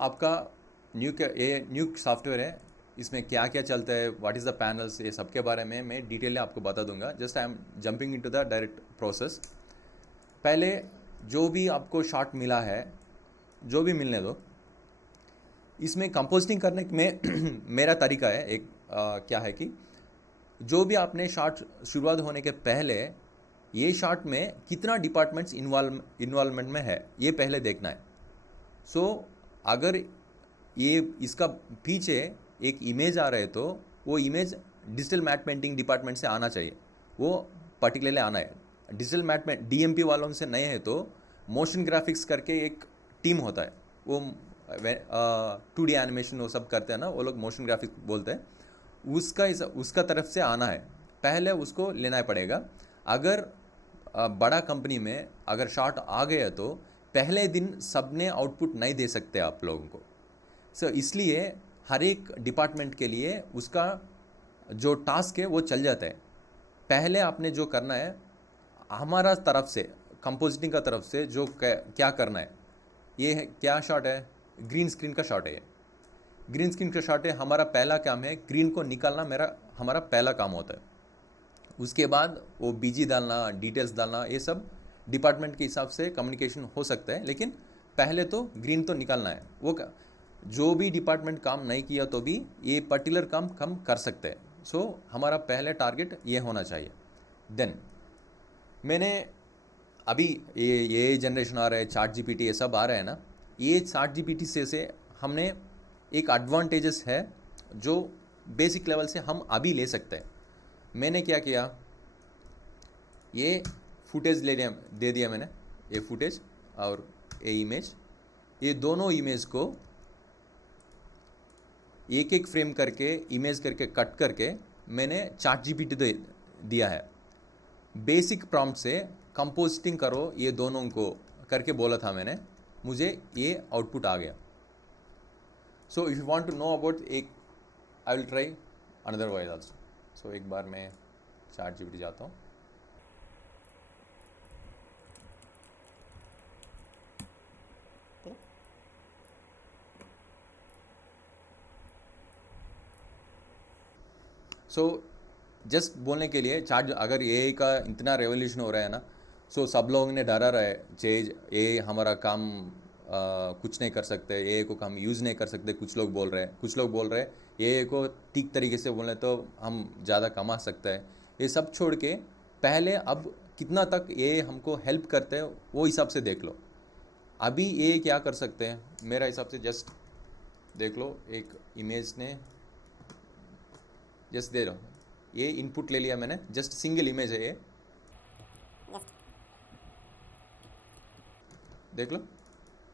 आपका ये new software है, इसमें क्या क्या चलता है, व्हाट इज़ द पैनल्स, ये सब के बारे में मैं डिटेल आपको बता दूंगा। Just I am jumping into the direct process. पहले जो भी आपको शॉट मिला है, जो भी मिलने दो, इसमें कंपोजिटिंग करने में मेरा तरीका है एक, क्या है कि जो भी आपने शॉट शुरुआत होने के पहले ये शॉट में कितना डिपार्टमेंट्स इन्वॉल्वमेंट में है ये पहले देखना है। अगर ये इसका पीछे एक इमेज आ रहा है तो वो image digital matte painting department से आना चाहिए, वो पर्टिकुलरली आना है। डिजिटल मैट में डीएमपी वालों से नए हैं तो मोशन ग्राफिक्स करके एक टीम होता है, वो 2D एनिमेशन वो सब करते हैं ना, वो लोग मोशन ग्राफिक्स बोलते हैं। उसका तरफ से आना है, पहले उसको लेना पड़ेगा। अगर बड़ा कंपनी में अगर शॉट आ गया तो पहले दिन सबने आउटपुट नहीं दे सकते आप लोगों को। इसलिए हर एक डिपार्टमेंट के लिए उसका जो टास्क है वो चल जाता है। पहले आपने जो करना है हमारा तरफ से, कंपोजिटिंग का तरफ से जो क्या करना है, ये है क्या शॉट है, ग्रीन स्क्रीन का शॉट है। ये ग्रीन स्क्रीन का शॉट है, हमारा पहला काम है ग्रीन को निकालना, हमारा पहला काम होता है। उसके बाद वो बीजी डालना, डिटेल्स डालना, ये सब डिपार्टमेंट के हिसाब से कम्युनिकेशन हो सकता है, लेकिन पहले तो ग्रीन तो निकालना है। जो भी डिपार्टमेंट काम नहीं किया तो भी ये पर्टिकुलर काम हम कर सकते हैं। हमारा पहले टारगेट ये होना चाहिए। देन मैंने अभी ये जनरेशन आ रहा है, चार्ट जीपीटी ये सब आ रहा है ना, ये चार्ट जीपीटी से हमने एक एडवांटेजेस है जो बेसिक लेवल से हम अभी ले सकते हैं। मैंने क्या किया, ये फुटेज दे दिया मैंने, ये फुटेज और ये इमेज, ये दोनों इमेज को एक एक फ्रेम करके इमेज करके कट करके मैंने चार्ट जीपीटी दिया है। बेसिक प्रॉम्प्ट से कंपोजिटिंग करो ये दोनों को करके बोला था मैंने, मुझे ये आउटपुट आ गया। If you want to know about एक, I will try another wise also. एक बार मैं चार्ट जीपीटी जाता हूँ। जस्ट बोलने के लिए, चार्ट अगर एआई का इतना रेवोल्यूशन हो रहा है ना, सब लोगों ने डरा रहा है चेज ये हमारा काम कुछ नहीं कर सकते, एआई को हम यूज़ नहीं कर सकते। कुछ लोग बोल रहे हैं एआई को ठीक तरीके से बोले तो हम ज़्यादा कमा सकते हैं। ये सब छोड़ के पहले अब कितना तक एआई हमको हेल्प करते हैं वो हिसाब से देख लो। अभी एआई क्या कर सकते हैं मेरा हिसाब से, जस्ट देख लो। एक इमेज ने जस्ट दे रहा हूँ, ये इनपुट ले लिया मैंने, जस्ट सिंगल इमेज है ये, देख लो।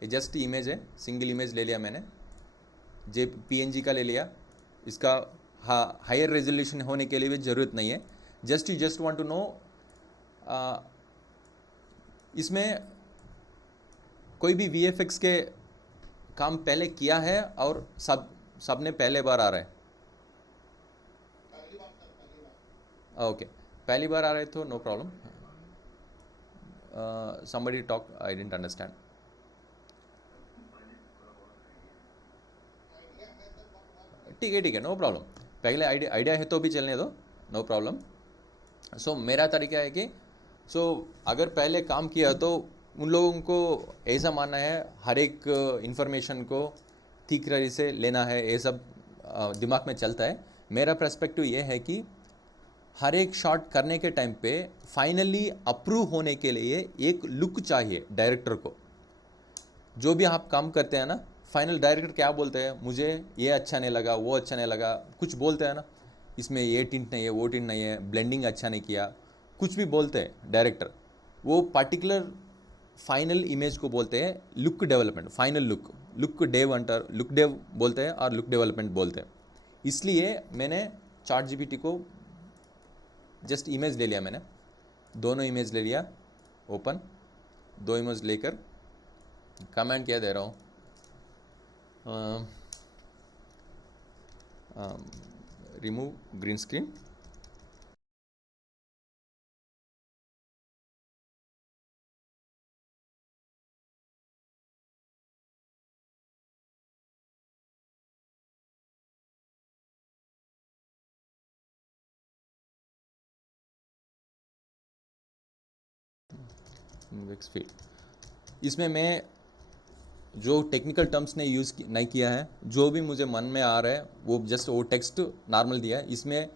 ये जस्ट इमेज है, सिंगल इमेज ले लिया मैंने, जे पीएनजी का ले लिया। इसका हायर रेजोल्यूशन होने के लिए भी ज़रूरत नहीं है। You just want to know इसमें कोई भी वीएफएक्स के काम पहले किया है और सबने पहले बार आ रहा है। ओके, पहली बार आ रहे तो no problem. somebody talk, I didn't understand. ठीक है, नो प्रॉब्लम। पहले आइडिया है तो भी चलने दो, नो प्रॉब्लम। मेरा तरीका है कि अगर पहले काम किया तो उन लोगों को ऐसा मानना है हर एक इंफॉर्मेशन को ठीक तरह से लेना है, ये सब दिमाग में चलता है। मेरा पर्सपेक्टिव ये है कि हर एक शॉट करने के टाइम पे फाइनली अप्रूव होने के लिए एक लुक चाहिए डायरेक्टर को। जो भी आप काम करते हैं ना, फाइनल डायरेक्टर क्या बोलते हैं, मुझे ये अच्छा नहीं लगा, वो अच्छा नहीं लगा, कुछ बोलते हैं ना, इसमें ये टिंट नहीं है, वो टिंट नहीं है, ब्लेंडिंग अच्छा नहीं किया, कुछ भी बोलते हैं डायरेक्टर। वो पर्टिकुलर फाइनल इमेज को बोलते हैं look development, final look dev बोलते हैं और लुक डेवलपमेंट बोलते हैं। इसलिए मैंने चार्ट जीपीटी को जस्ट इमेज ले लिया मैंने, दोनों इमेज ले लिया, ओपन, दो इमेज लेकर कमेंट क्या दे रहा हूँ, रिमूव ग्रीन स्क्रीन, फीड, इसमें मैं जो टेक्निकल टर्म्स ने यूज़ नहीं किया है, जो भी मुझे मन में आ रहा है वो जस्ट वो टेक्स्ट नॉर्मल दिया है। इसमें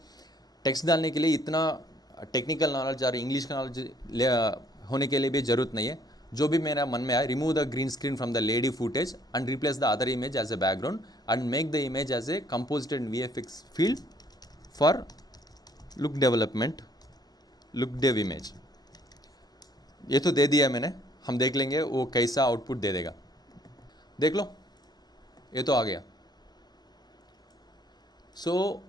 टेक्स्ट डालने के लिए इतना टेक्निकल नॉलेज और इंग्लिश का नॉलेज होने के लिए भी ज़रूरत नहीं है। जो भी मेरा मन में आया, remove the green screen from the lady footage and replace the other image as a background and make the image as a composed and VFX field for look development, look dev image. ये तो दे दिया मैंने, हम देख लेंगे वो कैसा output दे देगा। देख लो, ये तो आ गया। सो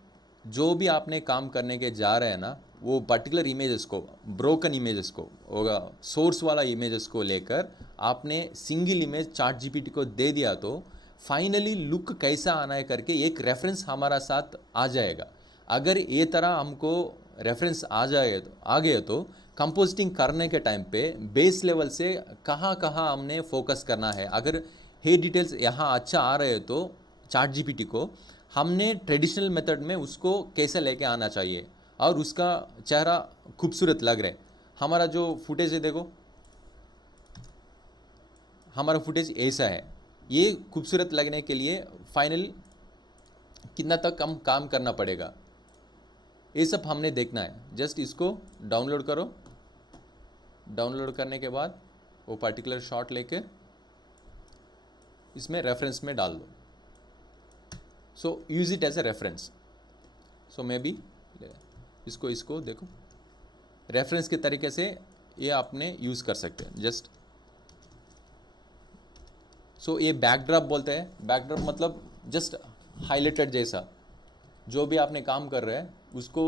जो भी आपने काम करने के जा रहे हैं ना, वो पर्टिकुलर इमेजेस को, ब्रोकन इमेजेस को होगा, सोर्स वाला इमेजेस को लेकर आपने सिंगल इमेज चार्ट जीपीटी को दे दिया तो फाइनली लुक कैसा आना है करके एक रेफरेंस हमारा साथ आ जाएगा। अगर ये तरह हमको रेफरेंस आ गए तो कंपोजिटिंग करने के टाइम पे बेस लेवल से कहाँ कहाँ हमने फोकस करना है। अगर ये डिटेल्स यहाँ अच्छा आ रहे तो चार्ट जीपीटी को हमने ट्रेडिशनल मेथड में उसको कैसे लेके आना चाहिए और उसका चेहरा खूबसूरत लग रहा है। हमारा जो फुटेज है देखो, हमारा फुटेज ऐसा है। ये खूबसूरत लगने के लिए फाइनल कितना तक हम काम करना पड़ेगा, ये सब हमने देखना है। जस्ट इसको डाउनलोड करो, डाउनलोड करने के बाद वो पर्टिकुलर शॉट लेके इसमें रेफरेंस में डाल दो। So use it as a reference. So maybe इसको देखो, रेफरेंस के तरीके से ये आपने यूज़ कर सकते हैं। जस्ट सो ये बैकड्रॉप बोलते हैं। बैकड्रॉप मतलब जस्ट हाईलाइटेड जैसा, जो भी आपने काम कर रहे हैं उसको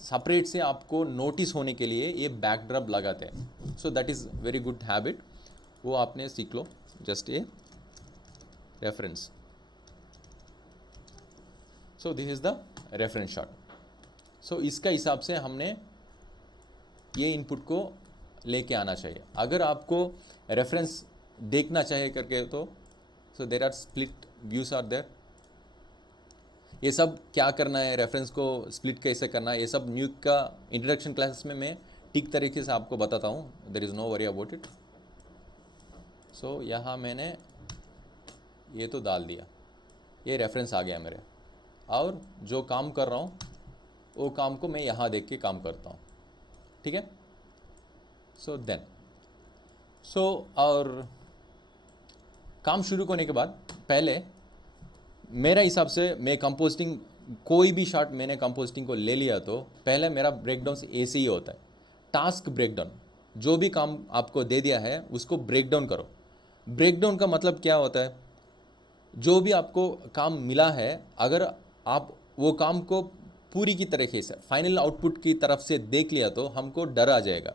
सेपरेट से आपको नोटिस होने के लिए ये बैकड्रॉप लगाते हैं। So that is very good habit, वो आपने सीख लो। Just a reference. So this is the reference shot. So इसका हिसाब से हमने ये इनपुट को लेके आना चाहिए। अगर आपको रेफरेंस देखना चाहिए करके तो so there are split views are there. ये सब क्या करना है, रेफरेंस को स्प्लिट कैसे करना है, ये सब न्यूक का इंट्रोडक्शन क्लासेस में मैं ठीक तरीके से आपको बताता हूँ। There is no worry about it. So यहाँ मैंने ये तो डाल दिया, ये रेफरेंस आ गया मेरे, और जो काम कर रहा हूँ वो काम को मैं यहाँ देख के काम करता हूँ। ठीक है। सो देन और काम शुरू करने के बाद पहले मेरा हिसाब से मैं कंपोस्टिंग, कोई भी शॉट मैंने कंपोस्टिंग को ले लिया तो पहले मेरा ब्रेकडाउन ऐसे ही होता है। टास्क ब्रेकडाउन, जो भी काम आपको दे दिया है उसको ब्रेकडाउन करो। ब्रेकडाउन का मतलब क्या होता है, जो भी आपको काम मिला है अगर आप वो काम को पूरी की तरीके से फाइनल आउटपुट की तरफ से देख लिया तो हमको डर आ जाएगा।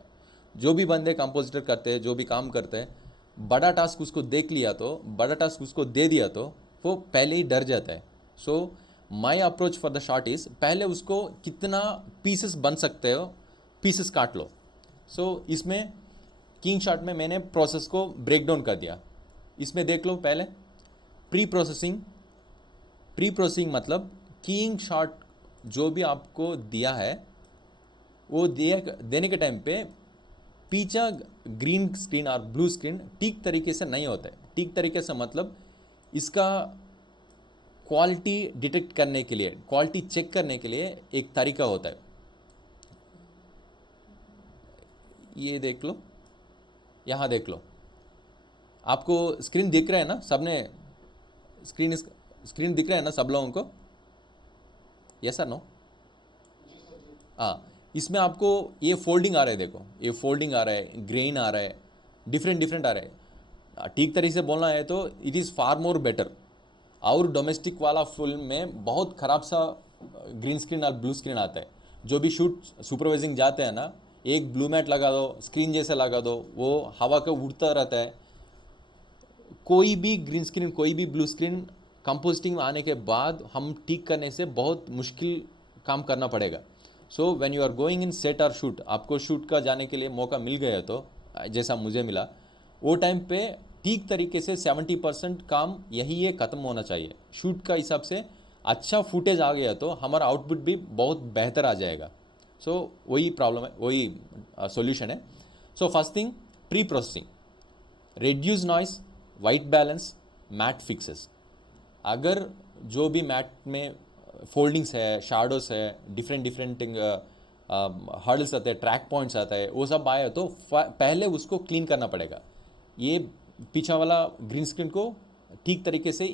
जो भी बंदे कंपोजिटर करते हैं, जो भी काम करते हैं, बड़ा टास्क उसको देख लिया तो, बड़ा टास्क उसको दे दिया तो वो पहले ही डर जाता है। So my approach for the shot is, पहले उसको कितना पीसेस बन सकते हो पीसेस काट लो। सो इसमें किंग शॉट में मैंने प्रोसेस को ब्रेक डाउन कर दिया। इसमें देख लो पहले प्री प्रोसेसिंग मतलब किंग शॉट जो भी आपको दिया है वो देने के टाइम पे पीछा ग्रीन स्क्रीन और ब्लू स्क्रीन ठीक तरीके से नहीं होता है। ठीक तरीके से मतलब इसका क्वालिटी डिटेक्ट करने के लिए, क्वालिटी चेक करने के लिए एक तरीका होता है। ये देख लो, यहाँ देख लो, आपको स्क्रीन दिख रहा है ना, सबने स्क्रीन दिख रहा है ना सब लोगों को? Yes sir no? हाँ, इसमें आपको ये फोल्डिंग आ रहा है, देखो ये फोल्डिंग आ रहा है, ग्रेन आ रहा है, डिफरेंट आ रहा है। ठीक तरीके से बोलना है तो it is far more better. और डोमेस्टिक वाला फिल्म में बहुत ख़राब सा ग्रीन स्क्रीन और ब्लू स्क्रीन आता है। जो भी शूट सुपरवाइजिंग जाते हैं ना, एक ब्लू मैट लगा दो, स्क्रीन जैसे लगा दो, वो हवा का उड़ता रहता है। कोई भी ग्रीन स्क्रीन, कोई भी ब्लू स्क्रीन कंपोजिटिंग में आने के बाद हम ठीक करने से बहुत मुश्किल काम करना पड़ेगा। So when you are going in set और शूट, आपको शूट का जाने के लिए मौका मिल गया तो जैसा मुझे मिला, वो टाइम पे ठीक तरीके से 70% काम यही ये ख़त्म होना चाहिए। शूट का हिसाब से अच्छा फुटेज आ गया तो हमारा आउटपुट भी बहुत बेहतर आ जाएगा। सो वही प्रॉब्लम है, वही सॉल्यूशन है। So first thing, pre processing, reduce noise, white balance, matte fixes. अगर जो भी मैट में फोल्डिंग्स है, शाडोस है, डिफरेंट डिफरेंट हर्डल्स आते हैं, ट्रैक पॉइंट्स आता है, वो सब आए तो पहले उसको क्लीन करना पड़ेगा. ये पीछे वाला ग्रीन स्क्रीन को ठीक तरीके से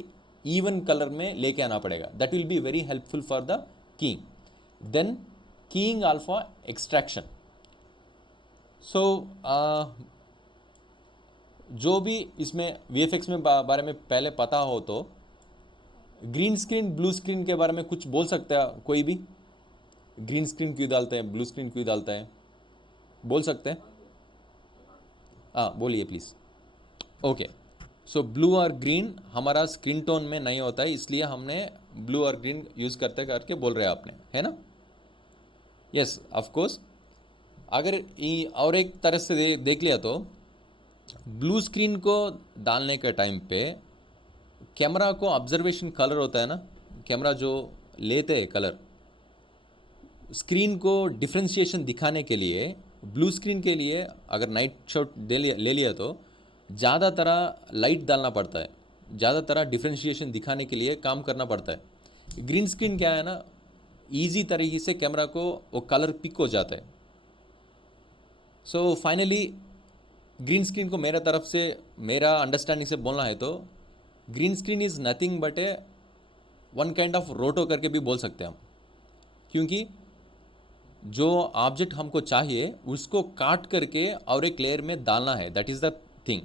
इवन कलर में लेके आना पड़ेगा. That will be very helpful for the keying. Then keying alpha extraction. So जो भी इसमें VFX में बारे में पहले पता हो तो ग्रीन स्क्रीन ब्लू स्क्रीन के बारे में कुछ बोल सकता है कोई भी? ग्रीन स्क्रीन क्यों डालते हैं, ब्लू स्क्रीन क्यों डालते हैं, बोल सकते हैं? हाँ बोलिए प्लीज़. ओके, सो ब्लू और ग्रीन हमारा स्क्रीन टोन में नहीं होता है, इसलिए हमने ब्लू और ग्रीन यूज़ करते करके बोल रहे हैं आपने, है ना? Yes of course. अगर और एक तरह से देख लिया तो ब्लू स्क्रीन को डालने के टाइम पे कैमरा को ऑब्जर्वेशन कलर होता है ना, कैमरा जो लेते हैं कलर, स्क्रीन को डिफ्रेंशिएशन दिखाने के लिए ब्लू स्क्रीन के लिए अगर नाइट शॉट ले लिया तो ज़्यादा तरह लाइट डालना पड़ता है, ज़्यादा तरह डिफ्रेंशिएशन दिखाने के लिए काम करना पड़ता है. ग्रीन स्क्रीन क्या है ना, ईजी तरीके से कैमरा को वो कलर पिक हो जाता है. सो फाइनली ग्रीन स्क्रीन को मेरे तरफ से, मेरा अंडरस्टैंडिंग से बोलना है तो green screen is nothing but A one kind of रोटो करके भी बोल सकते हैं हम, क्योंकि जो ऑब्जेक्ट हमको चाहिए उसको काट करके और एक लेयर में डालना है. That is the thing.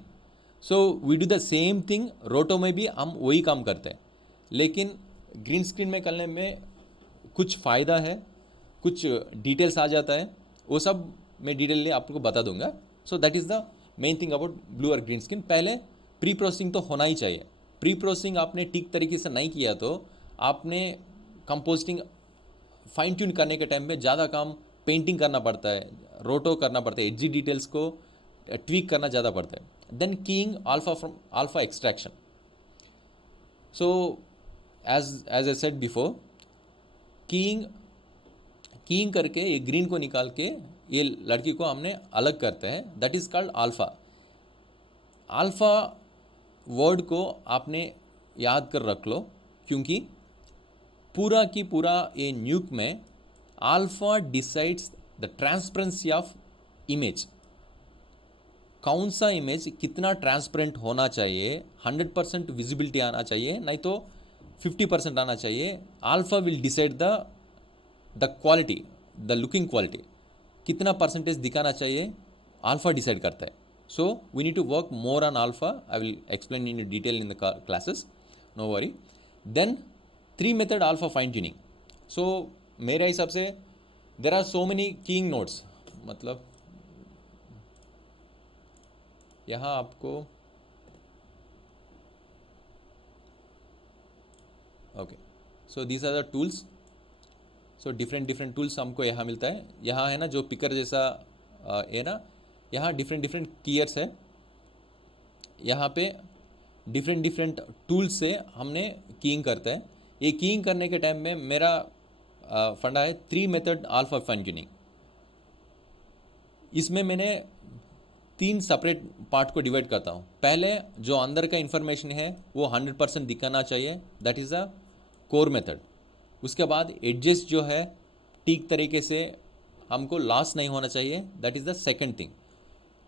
So we do the same thing. Roto में भी हम वही काम करते हैं, लेकिन ग्रीन स्क्रीन में करने में कुछ फ़ायदा है, कुछ डिटेल्स आ जाता है, वो सब मैं डिटेल आपको बता दूंगा. सो that is the main thing about blue और ग्रीन स्क्रीन. पहले प्री प्रोसेसिंग तो होना ही चाहिए. प्री प्रोसेसिंग आपने ठीक तरीके से नहीं किया तो आपने कंपोजिटिंग फाइन ट्यून करने के टाइम में ज़्यादा काम पेंटिंग करना पड़ता है, रोटो करना पड़ता है, एजी डिटेल्स को ट्वीक करना ज़्यादा पड़ता है. Then keying alpha from alpha extraction. So as I said before, keying करके ये ग्रीन को निकाल के ये लड़की को हमने अलग करते हैं. That is called alpha. Alpha word को आपने याद कर रख लो, क्योंकि पूरा की पूरा ये न्यूक में alpha decides the transparency of image. कौन सा इमेज कितना ट्रांसपेरेंट होना चाहिए, 100% विजिबिलिटी आना चाहिए, नहीं तो 50% आना चाहिए. Alpha will decide the quality, the looking quality, कितना परसेंटेज दिखाना चाहिए, अल्फा डिसाइड करता है. So we need to work more on alpha. I will explain in detail in the classes, no worry. Then 3 method alpha fine tuning. So मेरे हिसाब से there are so many keying notes, मतलब यहाँ आपको okay. So these are the tools. So different tools हमको यहाँ मिलता है. यहाँ है ना जो पिकर जैसा है ना, यहाँ डिफरेंट कीयर्स है. यहाँ पे डिफरेंट टूल्स से हमने कीइंग करता है. ये कीइंग करने के टाइम में मेरा फंडा है 3 मेथड अल्फा फाइन ट्यूनिंग. इसमें मैंने 3 सेपरेट पार्ट को डिवाइड करता हूँ. पहले जो अंदर का इंफॉर्मेशन है वो 100% दिखाना चाहिए, that is a core method. उसके बाद एडजस्ट जो है ठीक तरीके से हमको लॉस नहीं होना चाहिए, that is the second thing.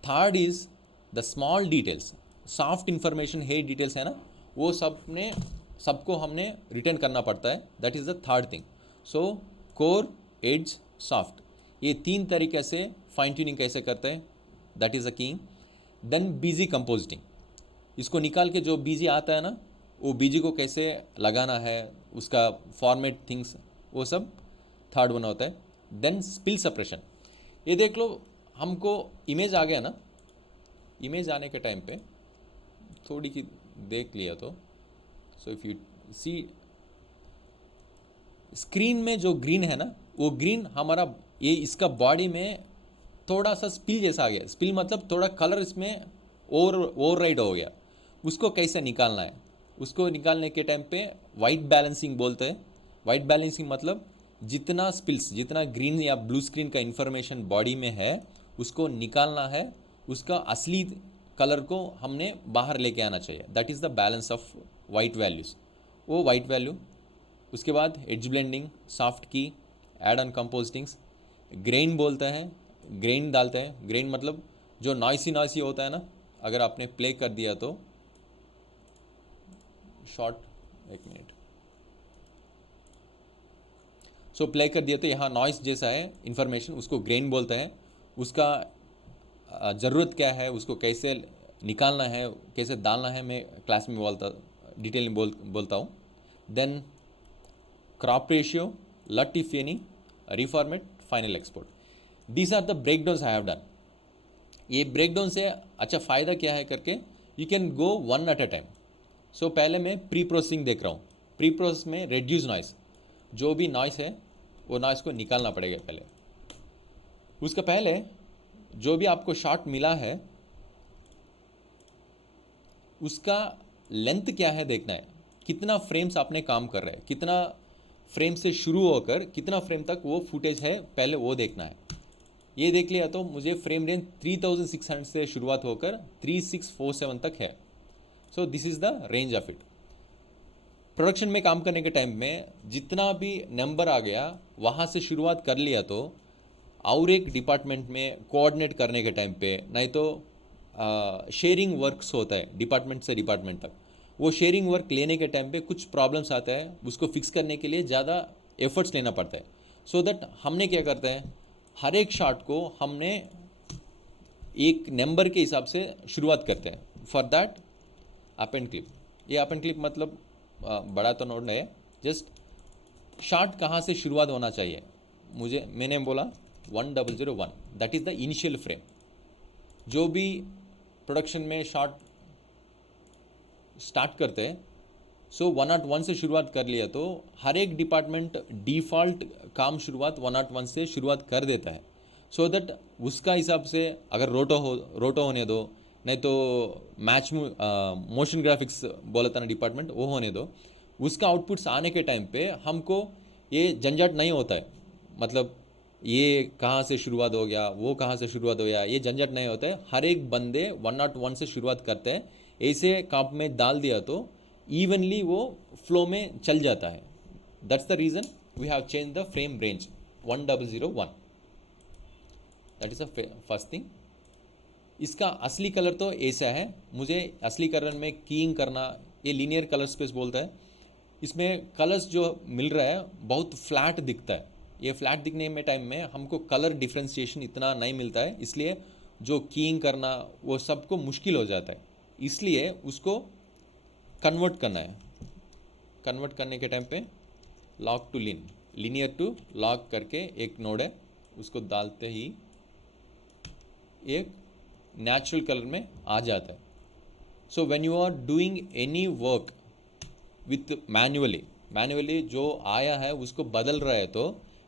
Third is the small details, soft information है, डिटेल्स है ना, वो सबको हमने रिटर्न करना पड़ता है, that is the third thing. So core, edge, soft, ये 3 तरीके से फाइन ट्यूनिंग कैसे करते हैं, that is a keying. Then BG compositing, इसको निकाल के जो बीजी आता है ना, वो बीजी को कैसे लगाना है, उसका फॉर्मेट थिंग्स, वो सब थर्ड वन होता है. Then spill separation. ये देख लो, हमको इमेज आ गया ना, इमेज आने के टाइम पे थोड़ी की देख लिया तो, so if you see screen में जो ग्रीन है ना, वो ग्रीन हमारा ये इसका बॉडी में थोड़ा सा स्पिल जैसा आ गया. स्पिल मतलब थोड़ा कलर इसमें ओवर राइड हो गया. उसको कैसे निकालना है, उसको निकालने के टाइम पे वाइट बैलेंसिंग बोलते हैं. वाइट बैलेंसिंग मतलब जितना स्पिल्स, जितना ग्रीन या ब्लू स्क्रीन का इंफॉर्मेशन बॉडी में है उसको निकालना है, उसका असली कलर को हमने बाहर लेके आना चाहिए. That is the balance of white values. वो वाइट वैल्यू, उसके बाद एज ब्लेंडिंग, सॉफ्ट की, ऐड ऑन कंपोस्टिंग्स, ग्रेन बोलते हैं, ग्रेन डालते हैं. ग्रेन मतलब जो नॉइसी होता है ना, अगर आपने प्ले कर दिया तो शॉर्ट, एक मिनट, सो प्ले कर दिया तो यहाँ नॉइस जैसा है इन्फॉर्मेशन, उसको ग्रेन बोलते हैं. उसका ज़रूरत क्या है, उसको कैसे निकालना है, कैसे डालना है, मैं क्लास में डिटेल में बोलता हूँ. Then crop ratio, LUT if any, reformat, final export. These are the break downs I have done. ये ब्रेक डाउन से अच्छा फ़ायदा क्या है करके, you can go one at a time. So पहले मैं प्री प्रोसेसिंग देख रहा हूँ. प्री प्रोसेस में रेड्यूस नॉइस, जो भी नॉइस है वो नॉइस को निकालना पड़ेगा पहले. उसका पहले जो भी आपको शॉट मिला है उसका लेंथ क्या है देखना है. कितना फ्रेम्स आपने काम कर रहे हैं, कितना फ्रेम से शुरू होकर कितना फ्रेम तक वो फुटेज है, पहले वो देखना है. ये देख लिया तो मुझे फ्रेम रेंज 3600 से शुरुआत होकर 3647 तक है. So this is the range of it. Production में काम करने के टाइम में जितना भी नंबर आ गया वहाँ से शुरुआत कर लिया तो और एक डिपार्टमेंट में कोऑर्डिनेट करने के टाइम पे, नहीं तो शेयरिंग वर्क्स होता है डिपार्टमेंट से डिपार्टमेंट तक. वो शेयरिंग वर्क लेने के टाइम पे कुछ प्रॉब्लम्स आता है, उसको फिक्स करने के लिए ज़्यादा एफर्ट्स लेना पड़ता है. सो दैट हमने क्या करते हैं, हर एक शॉट को हमने एक नंबर के हिसाब से शुरुआत करते हैं. For that up and clip, ये अप एंड क्लिप मतलब बड़ा तो नोट है, जस्ट शॉट कहाँ से शुरुआत होना चाहिए. मैंने बोला 1001, that is the initial frame. जो भी प्रोडक्शन में शॉट स्टार्ट करते हैं, सो 101 से शुरुआत कर लिया तो हर एक डिपार्टमेंट डिफ़ॉल्ट काम शुरुआत 101 से शुरुआत कर देता है. सो दैट उसका हिसाब से अगर रोटो होने दो, नहीं तो मैच मोशन ग्राफिक्स बोला था ना डिपार्टमेंट, वो होने दो. उसका आउटपुट्स आने के टाइम पे हमको ये झंझट नहीं होता है. मतलब ये कहाँ से शुरुआत हो गया, वो कहाँ से शुरुआत हो गया, ये झंझट नहीं होता है. हर एक बंदे 101 से शुरुआत करते हैं. ऐसे काप में डाल दिया तो इवनली वो फ्लो में चल जाता है. That's the reason we have change the frame range 1001. That is the first thing. इसका असली कलर तो ऐसा है. मुझे असली कलर में कीइंग करना, ये लीनियर कलर स्पेस बोलता है. इसमें कलर्स जो मिल रहा है बहुत फ्लैट दिखता है. ये फ्लैट दिखने में टाइम में हमको कलर डिफ्रेंशिएशन इतना नहीं मिलता है, इसलिए जो कीइंग करना वो सबको मुश्किल हो जाता है. इसलिए उसको कन्वर्ट करना है. कन्वर्ट करने के टाइम पे lock to linear to lock करके एक नोड है, उसको डालते ही एक नेचुरल कलर में आ जाता है. So when you are doing any work with manually जो आया है उसको बदल रहा है तो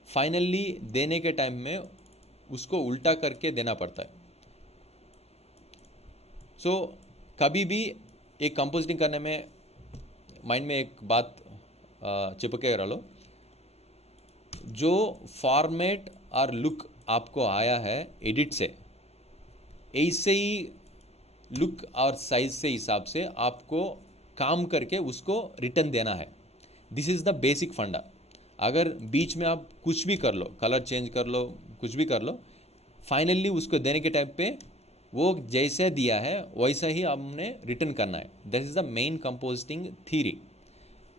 फाइनली देने के टाइम में उसको उल्टा करके देना पड़ता है. सो कभी भी एक कंपोजिटिंग करने में माइंड में एक बात चिपके रह लो, जो फॉर्मेट और लुक आपको आया है एडिट से, ऐसे ही लुक और साइज से हिसाब से आपको काम करके उसको रिटर्न देना है. दिस इज़ द बेसिक फंडा. अगर बीच में आप कुछ भी कर लो, कलर चेंज कर लो, कुछ भी कर लो, फाइनली उसको देने के टाइम पे वो जैसे दिया है वैसा ही हमने रिटर्न करना है. This is the main compositing theory.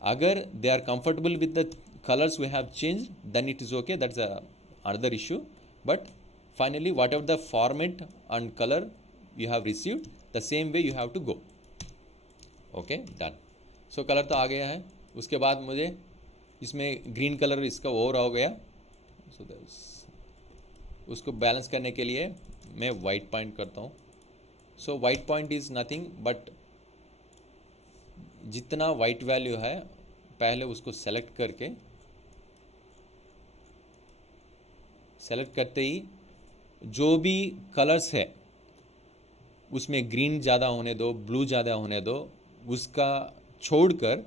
अगर they are comfortable with the colours we have change, then it is okay, that's another issue. But finally whatever the format and colour you have received, the same way you have to go. Okay, done. So colour तो आ गया है. उसके बाद मुझे इसमें green colour इसका over हो गया. सो उसको बैलेंस करने के लिए मैं वाइट पॉइंट करता हूँ. So white point is nothing but जितना वाइट वैल्यू है पहले उसको सेलेक्ट करते ही जो भी कलर्स है उसमें ग्रीन ज़्यादा होने दो, ब्लू ज़्यादा होने दो, उसका छोड़कर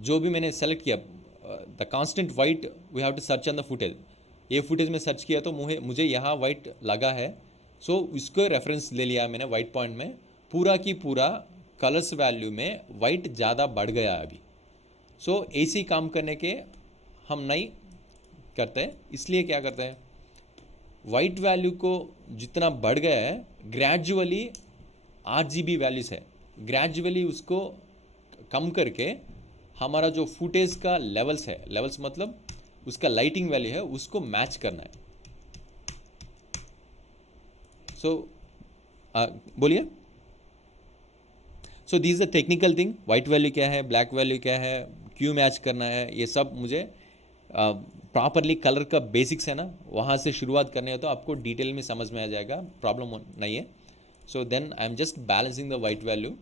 जो भी मैंने सेलेक्ट किया, the constant white we have to search on the footage. ये फुटेज में सर्च किया तो मुझे यहाँ वाइट लगा है, सो उसको रेफरेंस ले लिया मैंने वाइट पॉइंट में, पूरा की पूरा कलर्स वैल्यू में वाइट ज़्यादा बढ़ गया अभी। सो ऐसे ही काम करने के हम नहीं करते हैं, इसलिए क्या करते हैं, वाइट वैल्यू को जितना बढ़ गया है ग्रेजुअली RGB वैल्यूज है, ग्रेजुअली उसको कम करके हमारा जो फुटेज का लेवल्स है, लेवल्स मतलब उसका लाइटिंग वैल्यू है, उसको मैच करना है। सो बोलिए। सो this is a technical thing, white value क्या है, ब्लैक वैल्यू क्या है, क्यों मैच करना है, ये सब मुझे प्रॉपरली कलर का बेसिक्स है ना, वहाँ से शुरुआत करनी है तो आपको डिटेल में समझ में आ जाएगा, प्रॉब्लम नहीं है। So then I am just balancing the white value.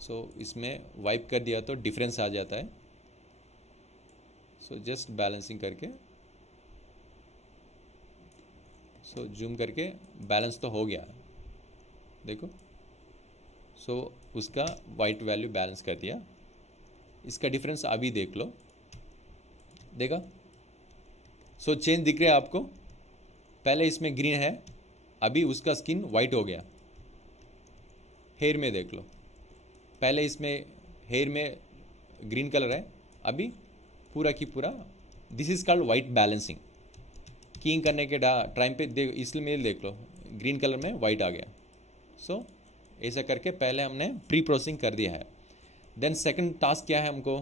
So इसमें वाइप कर दिया तो डिफरेंस आ जाता है। सो जस्ट बैलेंसिंग करके, सो जूम करके बैलेंस तो हो गया, देखो। सो उसका वाइट वैल्यू बैलेंस कर दिया, इसका डिफरेंस अभी देख लो, देखा। सो चेंज दिख रहा है आपको, पहले इसमें ग्रीन है, अभी उसका स्किन वाइट हो गया। हेयर में देख लो, पहले इसमें हेयर में ग्रीन कलर है, अभी पूरा की पूरा, this is called white balancing. Keying करने के टाइम पे देख, इसलिए मेल देख लो ग्रीन कलर में वाइट आ गया। सो ऐसा करके पहले हमने प्री प्रोसेसिंग कर दिया है। देन सेकंड टास्क क्या है हमको,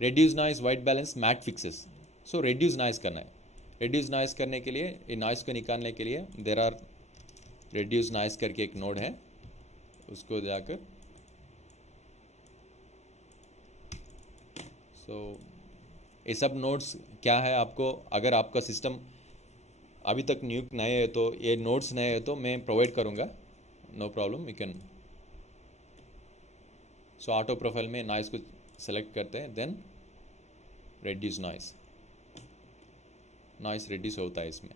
reduce noise, white balance, matte fixes. So reduce noise करना है। रेड्यूस नॉइस करने के लिए, ये नॉइस को निकालने के लिए देर आर रेड्यूस नॉइस करके एक नोड है, उसको जाकर ये सब नोट्स क्या है, आपको अगर आपका सिस्टम अभी तक न्यू नए है तो ये नोट्स नए है तो मैं प्रोवाइड करूँगा, no problem, you can. So auto profile में नॉइस को सेलेक्ट करते हैं, then reduce noise, noise reduce होता है इसमें।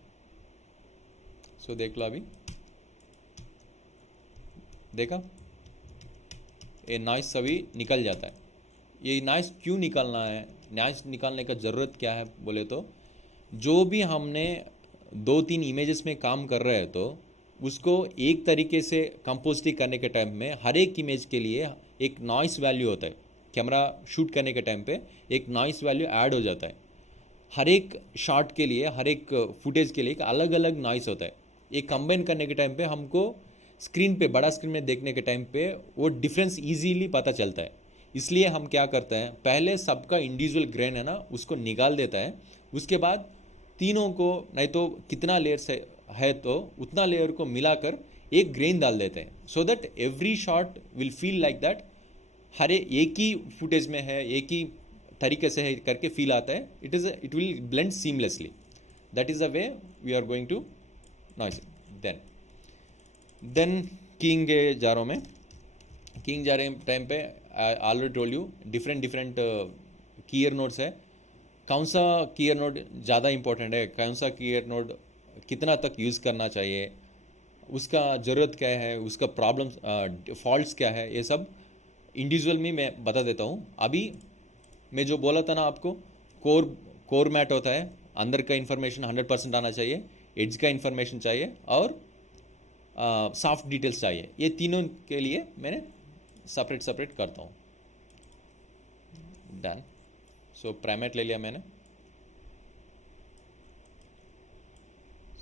सो देख लो अभी, देखा ये नॉइस सभी निकल जाता है। ये नॉइस क्यों निकालना है, नॉइस निकालने का ज़रूरत क्या है बोले तो, जो भी हमने 2-3 इमेजेस में काम कर रहे हैं तो उसको एक तरीके से कंपोजिटिंग करने के टाइम में हर एक इमेज के लिए एक नॉइस वैल्यू होता है। कैमरा शूट करने के टाइम पे एक नॉइस वैल्यू ऐड हो जाता है, हर एक शॉट के लिए, हर एक फुटेज के लिए एक अलग अलग नॉइस होता है। ये कंबाइन करने के टाइम पे हमको स्क्रीन पे, बड़ा स्क्रीन में देखने के टाइम पे वो डिफरेंस इजीली पता चलता है। इसलिए हम क्या करते हैं, पहले सबका इंडिविजुअल ग्रेन है ना उसको निकाल देता है, उसके बाद तीनों को, नहीं तो कितना लेयर्स है तो उतना लेयर को मिलाकर एक ग्रेन डाल देते हैं, so that every shot will feel like that हर एक ही फुटेज में है, एक ही तरीके से है करके फील आता है। It will blend seamlessly, that is the way we are going to noise. Then keying जा रहा हूँ मैं, कीइंग जा रहे टाइम पे already told you different different keyer nodes है, कौन सा कीयर नोड ज़्यादा इंपॉर्टेंट है, कौन सा कीयर नोड कितना तक यूज़ करना चाहिए, उसका ज़रूरत क्या है, उसका प्रॉब्लम फॉल्ट्स क्या है, ये सब इंडिविजुअल में मैं बता देता हूँ। अभी मैं जो बोला था ना आपको, कोर मैट होता है, अंदर का इन्फॉर्मेशन 100% आना चाहिए, एड्ज का इन्फॉर्मेशन चाहिए और सॉफ्ट डिटेल्स चाहिए, ये तीनों के लिए मैंने सेपरेट सेपरेट करता हूँ। डन। सो प्राइमेट ले लिया मैंने,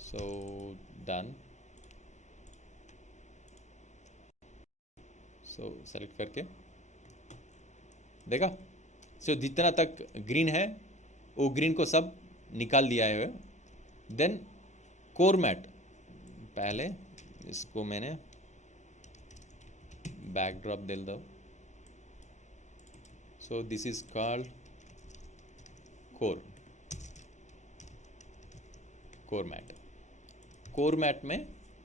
सो डन। सो सेलेक्ट करके देखा, सो जितना तक ग्रीन है वो ग्रीन को सब निकाल दिया है। देन कोर मैट, पहले इसको मैंने बैकड्रॉप दे दो। So this is called core, core matte. Core matte में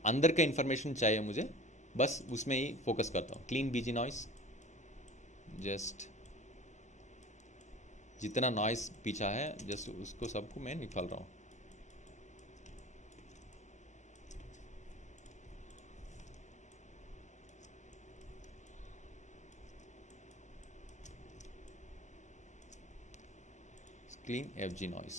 अंदर का इंफॉर्मेशन चाहिए मुझे, बस उसमें ही फोकस करता हूँ। क्लीन बीजी नॉइस, जस्ट जितना नॉइस पीछा है जस्ट उसको सबको मैं निकाल रहा हूँ। क्लीन FG नॉइस,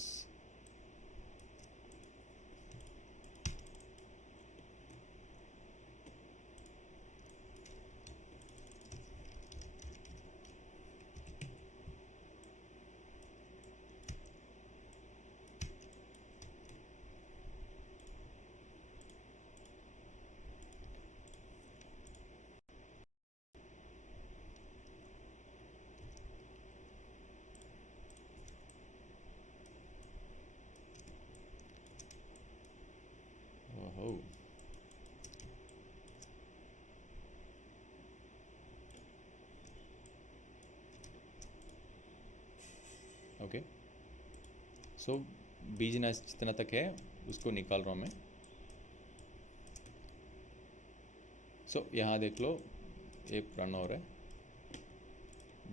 ओके, सो बीज नॉइस जितना तक है उसको निकाल रहा हूँ मैं। सो यहाँ देख लो ये रन हो रहा है।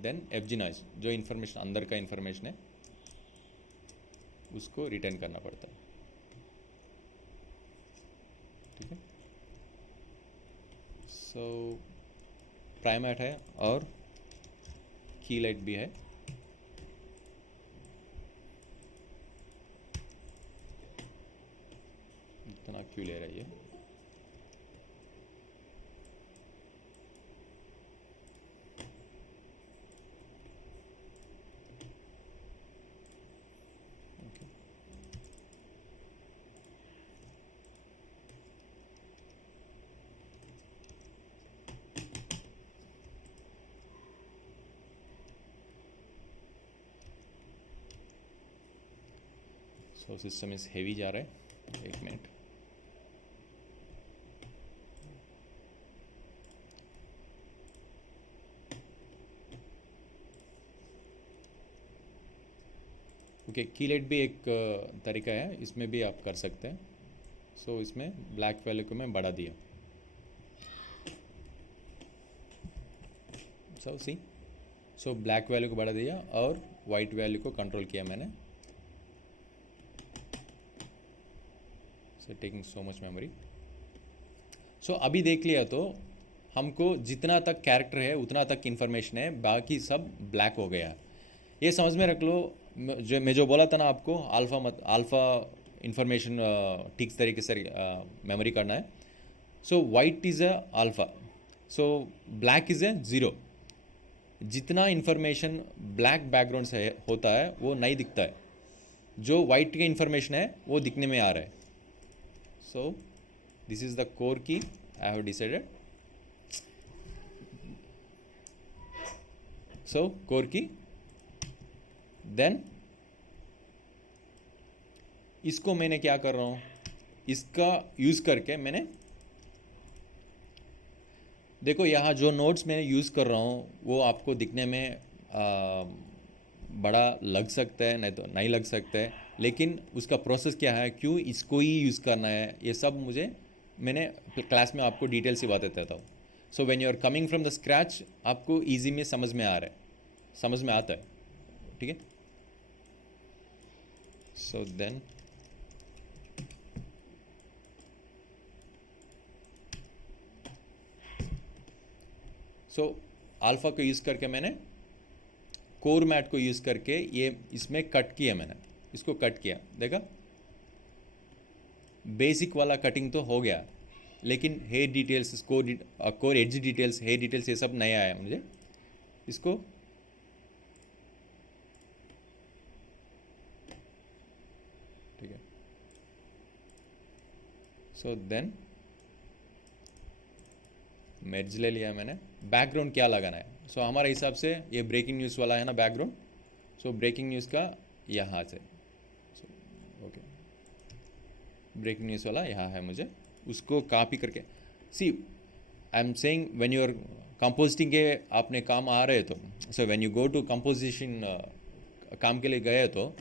देन एफ जी नॉइस, जो इन्फॉर्मेशन अंदर का इन्फॉर्मेशन है उसको रिटर्न करना पड़ता है, ठीक है। सो प्राइम मैट है और की लाइट भी है। इतना क्यों ले रही है? Okay, so system is heavy जा रहा है, एक मिनट। ओके, की लाइट भी एक तरीका है, इसमें भी आप कर सकते हैं। सो इसमें ब्लैक वैल्यू को मैं बढ़ा दिया। सो ब्लैक वैल्यू को बढ़ा दिया और वाइट वैल्यू को कंट्रोल किया मैंने। So taking so much memory. So अभी देख लिया तो हमको जितना तक कैरेक्टर है उतना तक इन्फॉर्मेशन है, बाकी सब ब्लैक हो गया। ये समझ में रख लो, जो बोला था ना आपको, अल्फ़ा इंफॉर्मेशन ठीक तरीके से मेमोरी करना है। So white is a alpha, so black is a zero. जितना इन्फॉर्मेशन ब्लैक बैकग्राउंड से होता है वो नहीं दिखता है, जो वाइट का इन्फॉर्मेशन है वो दिखने में आ रहा है। So this is the core key I have decided. So core key, then इसको मैंने क्या कर रहा हूँ, इसका यूज़ करके मैंने देखो यहाँ जो नोट्स मैं यूज़ कर रहा हूँ वो आपको दिखने में बड़ा लग सकता है, नहीं तो नहीं लग सकता है, लेकिन उसका प्रोसेस क्या है, क्यों इसको ही यूज़ करना है, ये सब मैंने क्लास में आपको डिटेल से बात देता हूँ। So when you are coming from the scratch आपको ईजी में समझ में आ रहा है, समझ में आता है, ठीक है। सो देन सो अल्फ़ा को यूज़ करके मैंने कोर मैट को यूज़ करके ये इसमें कट किया, मैंने इसको कट किया, देखा बेसिक वाला कटिंग तो हो गया, लेकिन hair details, core edge details, hair details ये सब नया आया मुझे। इसको ठीक है। सो देन मेर्ज ले लिया मैंने। बैकग्राउंड क्या लगाना है, सो हमारे हिसाब से ये ब्रेकिंग न्यूज़ वाला है ना बैकग्राउंड, सो ब्रेकिंग न्यूज़ का यहाँ से, ओके ब्रेकिंग न्यूज़ वाला यहाँ है, मुझे उसको कॉपी करके see I am saying when you are compositing के आपने काम आ रहे तो, so when you go to composition काम के लिए गए तो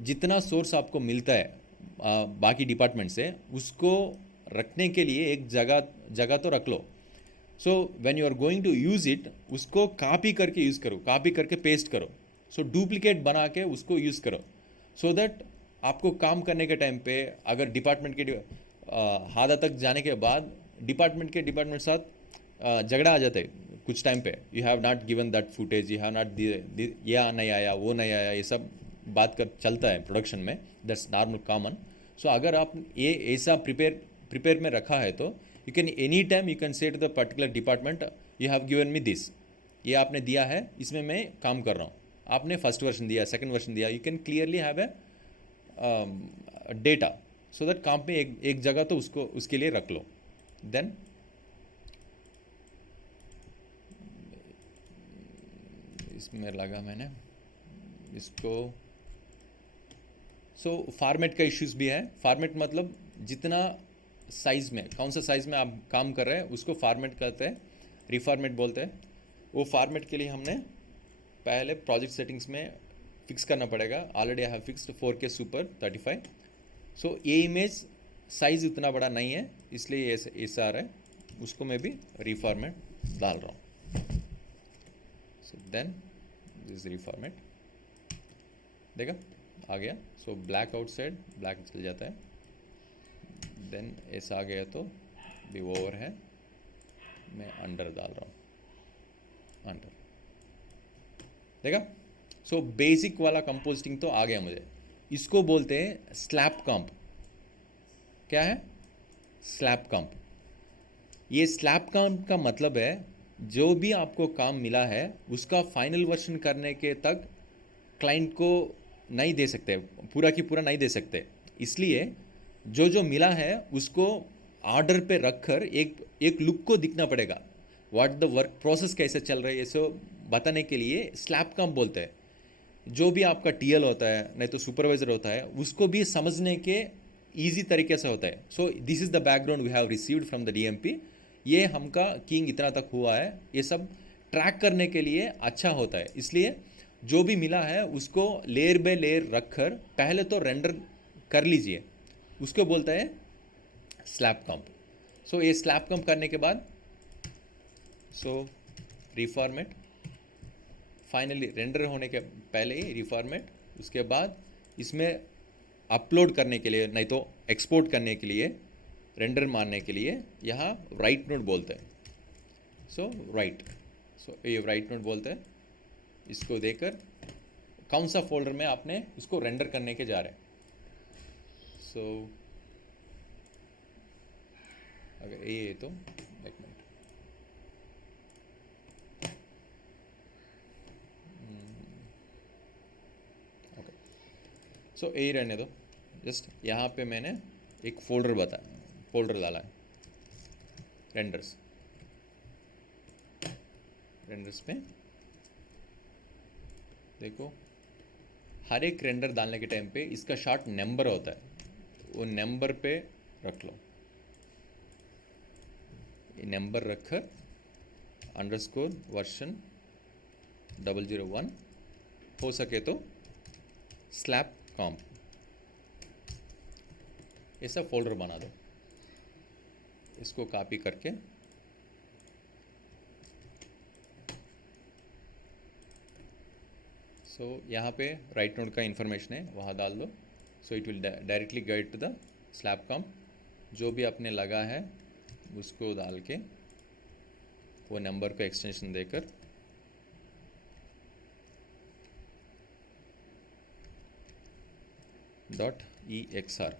जितना सोर्स आपको मिलता है बाकी डिपार्टमेंट से, उसको रखने के लिए एक जगह तो रख लो। So when you are going to use it, उसको कॉपी करके यूज़ करो, कॉपी करके पेस्ट करो, सो डुप्लीकेट बना के उसको यूज़ करो, सो दैट आपको काम करने के टाइम पे अगर डिपार्टमेंट के हादा तक जाने के बाद डिपार्टमेंट साथ झगड़ा आ जाता है कुछ टाइम पे, you have not given that footage, you have not, यह नहीं आया वो नहीं आया, ये सब बात कर चलता है प्रोडक्शन में, दैट्स नॉर्मल कॉमन। सो अगर आप ये ऐसा प्रिपेयर में रखा है तो you can any time you can say to the particular department you have given me this, ये आपने दिया है, इसमें मैं काम कर रहा हूँ, आपने फर्स्ट वर्जन दिया, सेकंड वर्जन दिया, you can clearly have a data, so that काम पे एक जगह तो उसको उसके लिए रख लो। देन इसमें लगा मैंने इसको। सो फॉर्मेट का इश्यूज़ भी है, फॉर्मेट मतलब जितना साइज़ में, कौन सा साइज़ में आप काम कर रहे हैं उसको फॉर्मेट कहते हैं, रिफॉर्मेट बोलते हैं। वो फॉर्मेट के लिए हमने पहले प्रोजेक्ट सेटिंग्स में फिक्स करना पड़ेगा. Already I have fixed 4K super 35. सो ये इमेज साइज़ उतना बड़ा नहीं है, इसलिए ऐसा आ रहा है. उसको मैं भी रिफॉर्मेट डाल रहा हूँ. सो देन दिस रिफॉर्मेट देखा आ गया. सो ब्लैक आउटसाइड ब्लैक चल जाता है. देन ऐसा आ गया तो भी ओवर है, मैं अंडर डाल रहा हूँ. अंडर देखा. सो बेसिक वाला कंपोजिटिंग तो आ गया मुझे. इसको बोलते हैं स्लैप कॉम्प. क्या है? स्लैप कॉम्प. ये स्लैप कॉम्प का मतलब है जो भी आपको काम मिला है उसका फाइनल वर्जन करने के तक क्लाइंट को नहीं दे सकते, पूरा की पूरा नहीं दे सकते. इसलिए जो जो मिला है उसको ऑर्डर पे रखकर एक लुक को दिखना पड़ेगा. व्हाट द वर्क प्रोसेस कैसे चल रही है सो बताने के लिए स्लैप कॉम्प बोलते हैं. जो भी आपका टीएल होता है नहीं तो सुपरवाइजर होता है उसको भी समझने के ईजी तरीके से होता है. So this is the background we have received from the DMP. ये हमका किंग इतना तक हुआ है, ये सब ट्रैक करने के लिए अच्छा होता है. इसलिए जो भी मिला है उसको लेयर बाय लेयर रखकर पहले तो रेंडर कर लीजिए, उसको बोलता है स्लैप कॉम्प. सो ये स्लैप कॉम्प करने के बाद सो रिफॉर्मेट, फाइनली रेंडर होने के पहले ही रिफॉर्मेट. उसके बाद इसमें अपलोड करने के लिए नहीं तो एक्सपोर्ट करने के लिए रेंडर मारने के लिए यहाँ राइट नोड बोलते हैं. सो राइट, सो ये राइट नोड बोलते हैं. इसको देकर कौन सा फोल्डर में आपने इसको रेंडर करने के जा रहे हैं. सो अगर ये तो एक मिनट. ओके. सो यही रहने दो. जस्ट यहाँ पे मैंने एक फोल्डर डाला है रेंडर्स. रेंडर्स में देखो हर एक रेंडर डालने के टाइम पे इसका शॉर्ट नंबर होता है, वो नंबर पे रख लो. ये नंबर रखकर अंडरस्कोर वर्जन 001 हो सके तो स्लैप कॉम्प ऐसा फोल्डर बना दो. इसको कॉपी करके सो यहाँ पे राइट नोड का इन्फॉर्मेशन है वहाँ डाल दो. So it will directly guide to the slap comp. जो भी आपने लगा है उसको डाल के वो नंबर को एक्सटेंशन देकर .exr.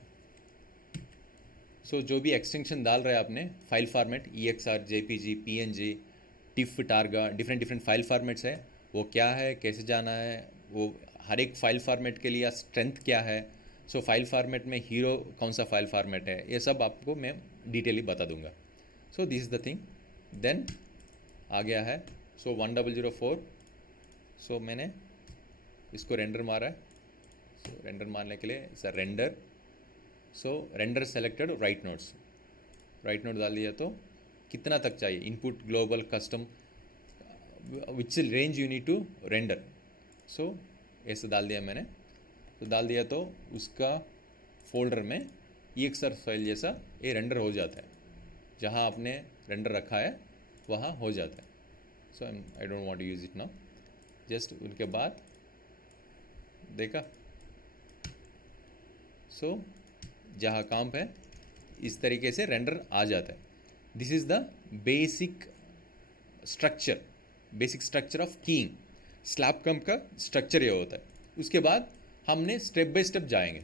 सो जो भी एक्सटेंशन डाल रहे हैं आपने file format EXR, JPG, PNG, TIFF, Targa, different file formats है. वो क्या है, कैसे जाना है, वो हर एक फाइल फॉर्मेट के लिए स्ट्रेंथ क्या है. सो फाइल फॉर्मेट में हीरो कौन सा फाइल फॉर्मेट है, ये सब आपको मैं डिटेली बता दूंगा. So this is the thing. Then आ गया है. सो 1004. सो मैंने इसको रेंडर मारा है. सो रेंडर मारने के लिए sir render. So render selected write nodes. Write node डाल दिया तो कितना तक चाहिए, input, global, custom, which range you need to render. So ऐसे डाल दिया मैंने. तो डाल दिया तो उसका फोल्डर में EXR फाइल जैसा ये रेंडर हो जाता है. जहाँ आपने रेंडर रखा है वहाँ हो जाता है. So I don't want to use it now. Just उनके बाद देखा. सो जहाँ काम है इस तरीके से रेंडर आ जाता है. This is the basic structure of keying. Slap comp का स्ट्रक्चर ये होता है. उसके बाद हमने स्टेप बाय स्टेप जाएंगे.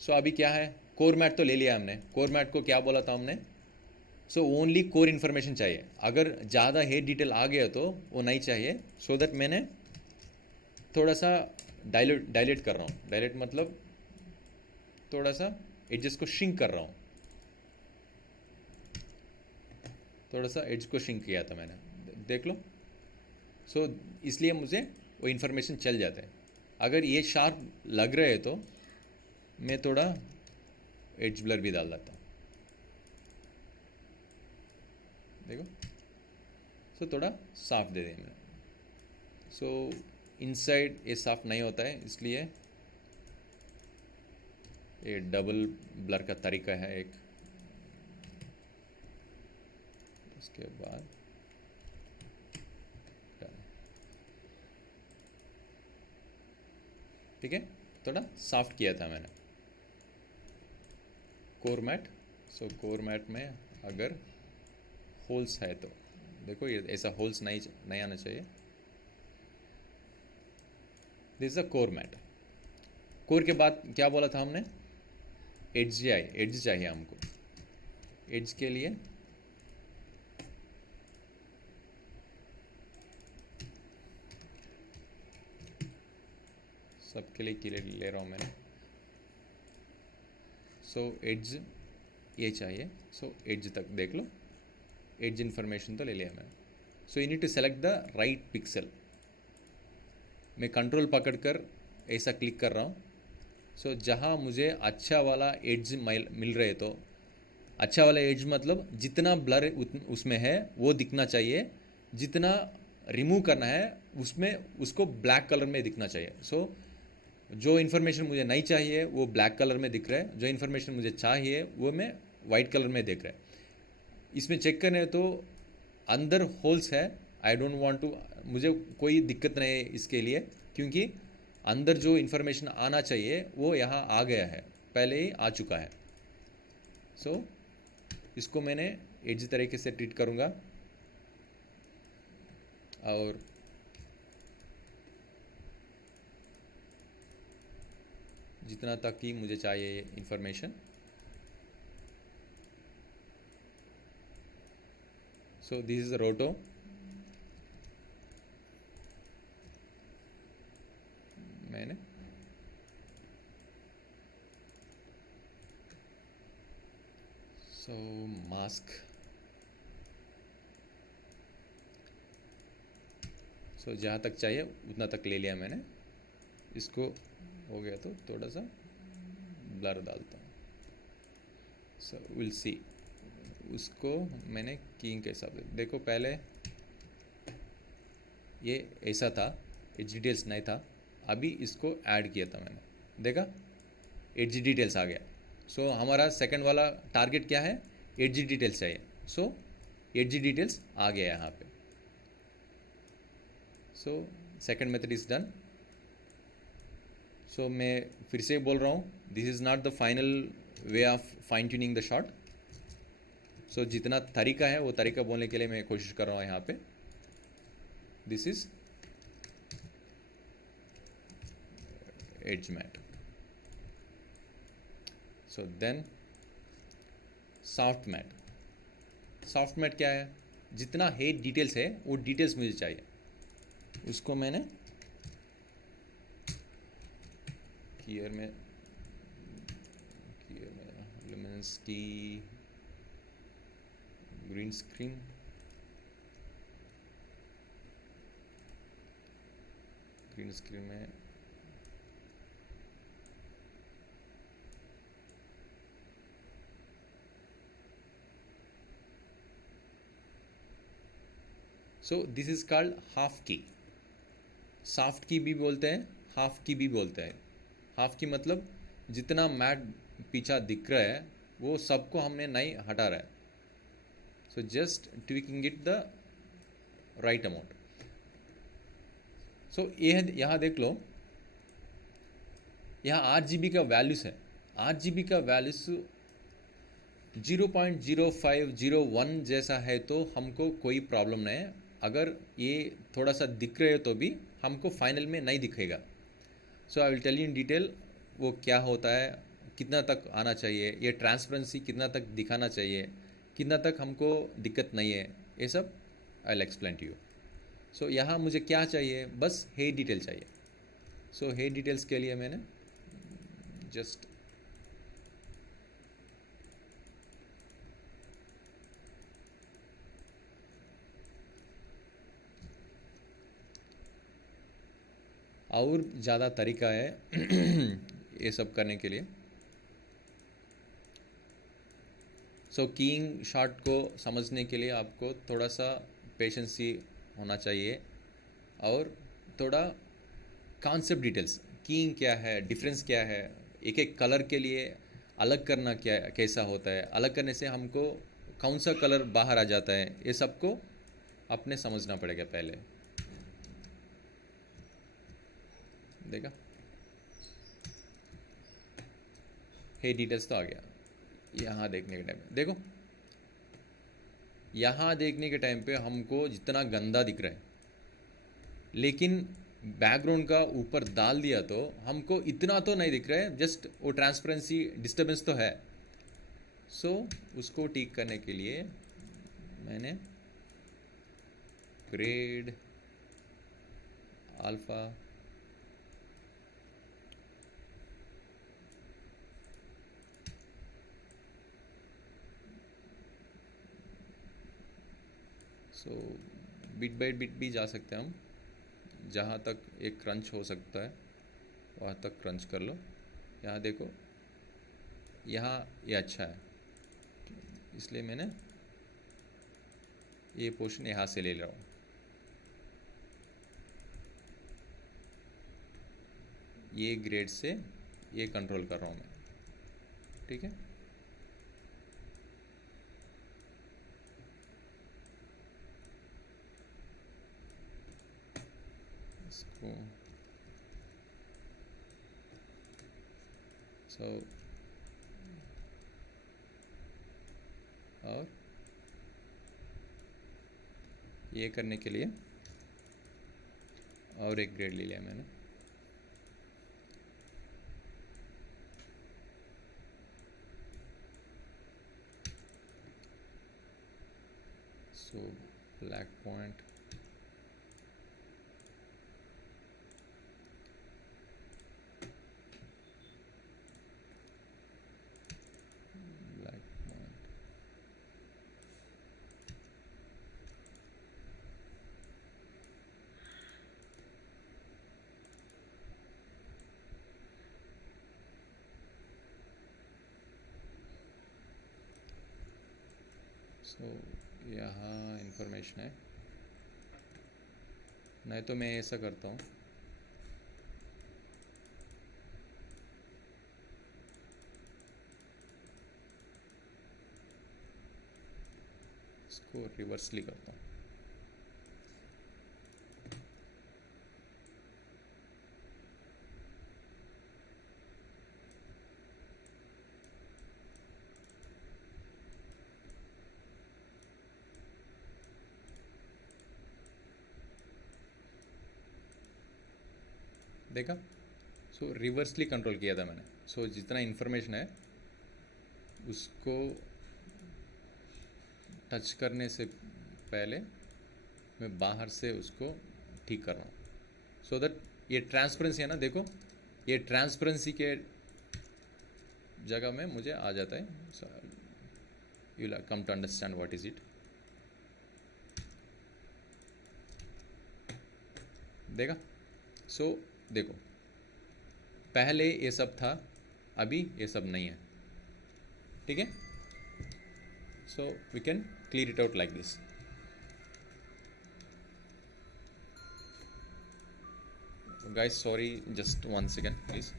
सो अभी क्या है, कोर मैट तो ले लिया हमने. कोर मैट को क्या बोला था हमने, सो ओनली कोर इन्फॉर्मेशन चाहिए. अगर ज़्यादा हेड डिटेल आ गया तो वो नहीं चाहिए. सो दैट मैंने थोड़ा सा डायलेट कर रहा हूँ. डायलेट मतलब थोड़ा सा एड्जेस को श्रिंक कर रहा हूँ. थोड़ा सा एड्ज को श्रिंक किया था मैंने, देख लो. सो इसलिए मुझे वो इन्फॉर्मेशन चल जाता है. अगर ये शार्प लग रहे हैं तो मैं थोड़ा एड्ज ब्लर भी डाल देता हूँ. देखो. सो थोड़ा साफ दे दें मैंने. सो इनसाइड ये साफ नहीं होता है, इसलिए ये डबल ब्लर का तरीका है एक। उसके बाद ठीक है, थोड़ा सॉफ्ट किया था मैंने कोर मैट। सो कोर मैट में अगर होल्स है तो देखो, ये ऐसा होल्स नहीं आना चाहिए। This is a core matte. Core के बाद क्या बोला था हमने, एड्ज चाहिए हमको। एड्ज के लिए सबके लिए क्लियर ले रहा हूँ मैंने। सो एड्ज ये चाहिए। सो एड्ज तक देख लो, एड्ज इन्फॉर्मेशन तो ले लिया मैंने। So you need to select the right pixel. मैं कंट्रोल पकड़कर ऐसा क्लिक कर रहा हूँ। सो जहाँ मुझे अच्छा वाला एड्ज मिल रहे, तो अच्छा वाला एड्ज मतलब जितना ब्लर उसमें है वो दिखना चाहिए, जितना रिमूव करना है उसमें उसको ब्लैक कलर में दिखना चाहिए। सो जो इन्फॉर्मेशन मुझे नहीं चाहिए वो ब्लैक कलर में दिख रहा है, जो इन्फॉर्मेशन मुझे चाहिए वो मैं वाइट कलर में दिख रहा है। इसमें चेक करने तो अंदर होल्स है, आई डोंट वांट टू, मुझे कोई दिक्कत नहीं है इसके लिए, क्योंकि अंदर जो इन्फॉर्मेशन आना चाहिए वो यहाँ आ गया है, पहले ही आ चुका है। सो इसको मैंने एज तरीके से ट्रीट करूँगा और जितना तक कि मुझे चाहिए इन्फॉर्मेशन। सो दिस इज रोटो। मैंने सो मास्क, सो जहाँ तक चाहिए उतना तक ले लिया मैंने। इसको हो गया तो थोड़ा सा ब्लर डालता हूँ। सो विल सी, उसको मैंने कीइंग के हिसाब से देखो, पहले ये ऐसा था, एच डिटेल्स नहीं था, अभी इसको ऐड किया था मैंने, देखा एच डिटेल्स आ गया। सो हमारा सेकंड वाला टारगेट क्या है, एच डिटेल्स चाहिए। सो एच डिटेल्स आ गया यहाँ पे। So second method is done. So मैं फिर से बोल रहा हूँ, this is not the final way of fine tuning the shot. So जितना तरीका है वो तरीका बोलने के लिए मैं कोशिश कर रहा हूँ यहाँ पे। This is edge matte. So then soft matte. Soft matte क्या है, जितना हेड डिटेल्स है वो डिटेल्स मुझे चाहिए, उसको मैंने कियर में एलिमेंट्स की ग्रीन स्क्रीन, ग्रीन स्क्रीन में सो दिस इज कॉल्ड हाफ की। सॉफ्ट की भी बोलते हैं, हाफ की भी बोलते हैं। हाफ की मतलब जितना मैट पीछा दिख रहा है वो सबको हमने नहीं हटा रहा है। So just tweaking it the right amount. So ये यहाँ देख लो, यहाँ 8 GB का वैल्यूज़ है। 8 GB का वैल्यूज़ 0.0501 जैसा है तो हमको कोई प्रॉब्लम नहीं है। अगर ये थोड़ा सा दिख रहे हो तो भी हमको फाइनल में नहीं दिखेगा। So I will tell you in detail वो क्या होता है, कितना तक आना चाहिए, ये ट्रांसपेरेंसी कितना तक दिखाना चाहिए, कितना तक हमको दिक्कत नहीं है, ये सब I will explain to you. So यहाँ मुझे क्या चाहिए, बस हेड डिटेल चाहिए। सो हेड डिटेल्स के लिए मैंने जस्ट और ज़्यादा तरीका है ये सब करने के लिए। सो कीइंग शॉट को समझने के लिए आपको थोड़ा सा पेशेंस ही होना चाहिए और थोड़ा कॉन्सेप्ट डिटेल्स, कीइंग क्या है, डिफरेंस क्या है, एक एक कलर के लिए अलग करना क्या कैसा होता है, अलग करने से हमको कौन सा कलर बाहर आ जाता है, ये सबको अपने समझना पड़ेगा पहले। देखा, हे डिटेल्स तो आ गया। यहाँ देखने के टाइम पे देखो, यहाँ देखने के टाइम पे हमको जितना गंदा दिख रहा है, लेकिन बैकग्राउंड का ऊपर डाल दिया तो हमको इतना तो नहीं दिख रहा है, जस्ट वो ट्रांसपेरेंसी डिस्टर्बेंस तो है। सो उसको ठीक करने के लिए मैंने grade alpha so bit by bit भी जा सकते हैं हम, जहाँ तक एक क्रंच हो सकता है वहाँ तक क्रंच कर लो। यहाँ देखो, यहाँ ये अच्छा है, इसलिए मैंने ये पोर्शन यहाँ से ले रहा हूँ। ये ग्रेड से ये कंट्रोल कर रहा हूँ मैं, ठीक है। इसको और ये करने के लिए और एक ग्रेड ले लिया मैंने। So black point, black point, so यहाँ इंफॉर्मेशन है। नहीं तो मैं ऐसा करता हूँ, इसको रिवर्सली करता हूँ। देखा, सो रिवर्सली कंट्रोल किया था मैंने। सो जितना इन्फॉर्मेशन है उसको टच करने से पहले मैं बाहर से उसको ठीक कर रहा हूँ, सो दैट ये ट्रांसपेरेंसी है ना, देखो ये ट्रांसपेरेंसी के जगह में मुझे आ जाता है। So you will come to understand what is it. देखा, सो देखो पहले ये सब था, अभी ये सब नहीं है, ठीक है। So we can clear it out like this. Guys, sorry, just 1 second please।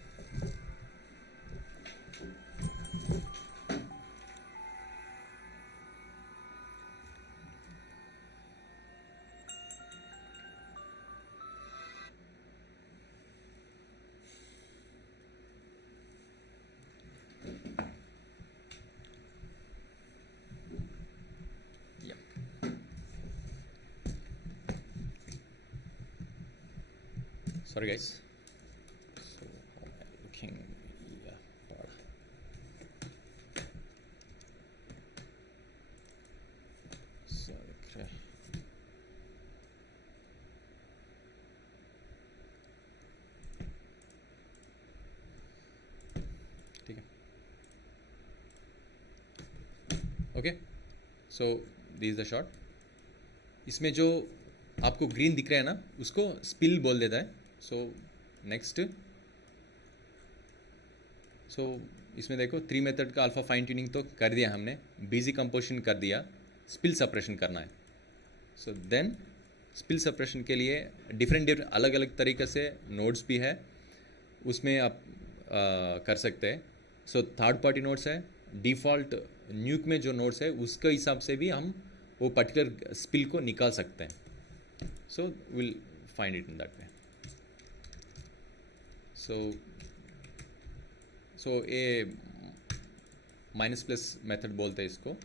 Yeah, sorry guys, so how am I looking? Yeah, but sorry, okay। ठीक है, okay. So this is the shot. इसमें जो आपको green दिख रहा है ना, उसको स्पिल बोल देता है। सो नेक्स्ट, सो इसमें देखो 3 मेथड का अल्फा फाइन ट्यूनिंग तो कर दिया हमने, बीजी कंपोजिशन कर दिया, स्पिल सेपरेशन करना है। सो देन स्पिल सप्रेशन के लिए डिफरेंट अलग अलग तरीके से नोड्स भी है, उसमें आप कर सकते हैं. सो थर्ड पार्टी नोड्स है, डिफ़ॉल्ट न्यूक में जो नोड्स है उसके हिसाब से भी हम वो पर्टिकुलर स्पिल को निकाल सकते हैं. So will find it in that way. So ये माइनस प्लस मेथड बोलते हैं इसको.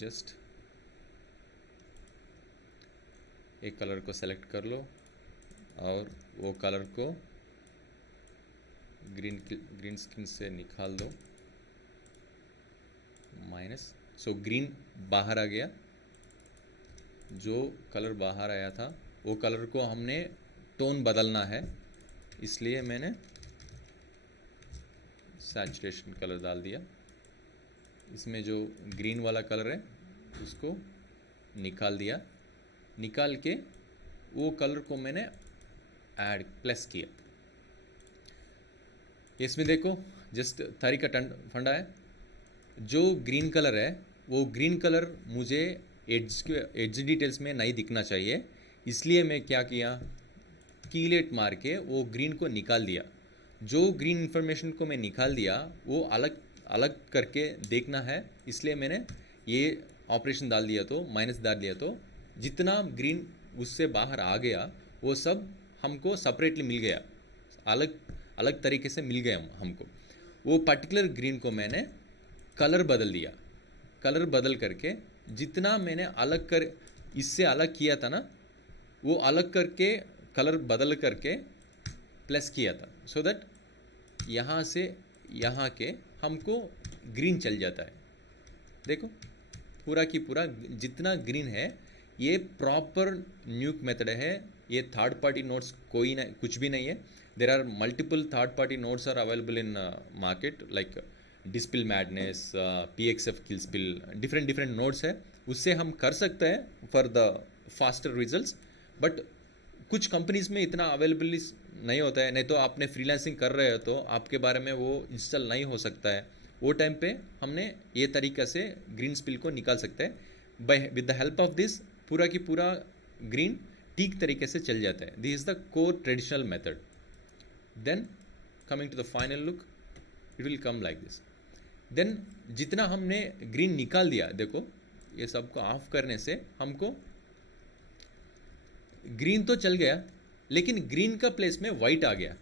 जस्ट एक कलर को सेलेक्ट कर लो और वो कलर को ग्रीन स्क्रीन से निकाल दो, माइनस. सो ग्रीन बाहर आ गया, जो कलर बाहर आया था वो कलर को हमने टोन बदलना है, इसलिए मैंने सैचुरेशन कलर डाल दिया. इसमें जो ग्रीन वाला कलर है उसको निकाल दिया, निकाल के वो कलर को मैंने ऐड प्लस किया. इसमें देखो जस्ट तरीका फंडा है. जो ग्रीन कलर है वो ग्रीन कलर मुझे एड्ज डिटेल्स में नहीं दिखना चाहिए, इसलिए मैं क्या किया, कीलेट मार के वो ग्रीन को निकाल दिया. जो ग्रीन इन्फॉर्मेशन को मैं निकाल दिया वो अलग अलग करके देखना है, इसलिए मैंने ये ऑपरेशन डाल दिया, तो माइनस डाल दिया, तो जितना ग्रीन उससे बाहर आ गया वो सब हमको सेपरेटली मिल गया, अलग अलग तरीके से मिल गया हमको. वो पर्टिकुलर ग्रीन को मैंने कलर बदल दिया, कलर बदल करके जितना मैंने अलग कर इससे अलग किया था ना, वो अलग करके कलर बदल करके प्लस किया था, सो दैट यहाँ से यहाँ के हमको ग्रीन चल जाता है. देखो पूरा की पूरा जितना ग्रीन है ये प्रॉपर न्यूक मेथड है. ये थर्ड पार्टी नोड्स कोई नहीं, कुछ भी नहीं है. There are multiple third party nodes are available in market like despill madness, PXF kill spill, different nodes है, उससे हम कर सकते हैं for the faster results. But कुछ कंपनीज में इतना अवेलेबल नहीं होता है, नहीं तो आपने फ्रीलांसिंग कर रहे हो तो आपके बारे में वो इंस्टॉल नहीं हो सकता है. वो टाइम पे हमने ये तरीका से ग्रीन स्पिल को निकाल सकते हैं. By with the help of this पूरा की पूरा ग्रीन ठीक तरीके से चल जाता है. This is the core traditional method. Then coming to the final look, it will come like this. Then जितना हमने ग्रीन निकाल दिया, देखो ये सबको ऑफ करने से हमको ग्रीन तो चल गया, लेकिन ग्रीन का प्लेस में वाइट आ गया.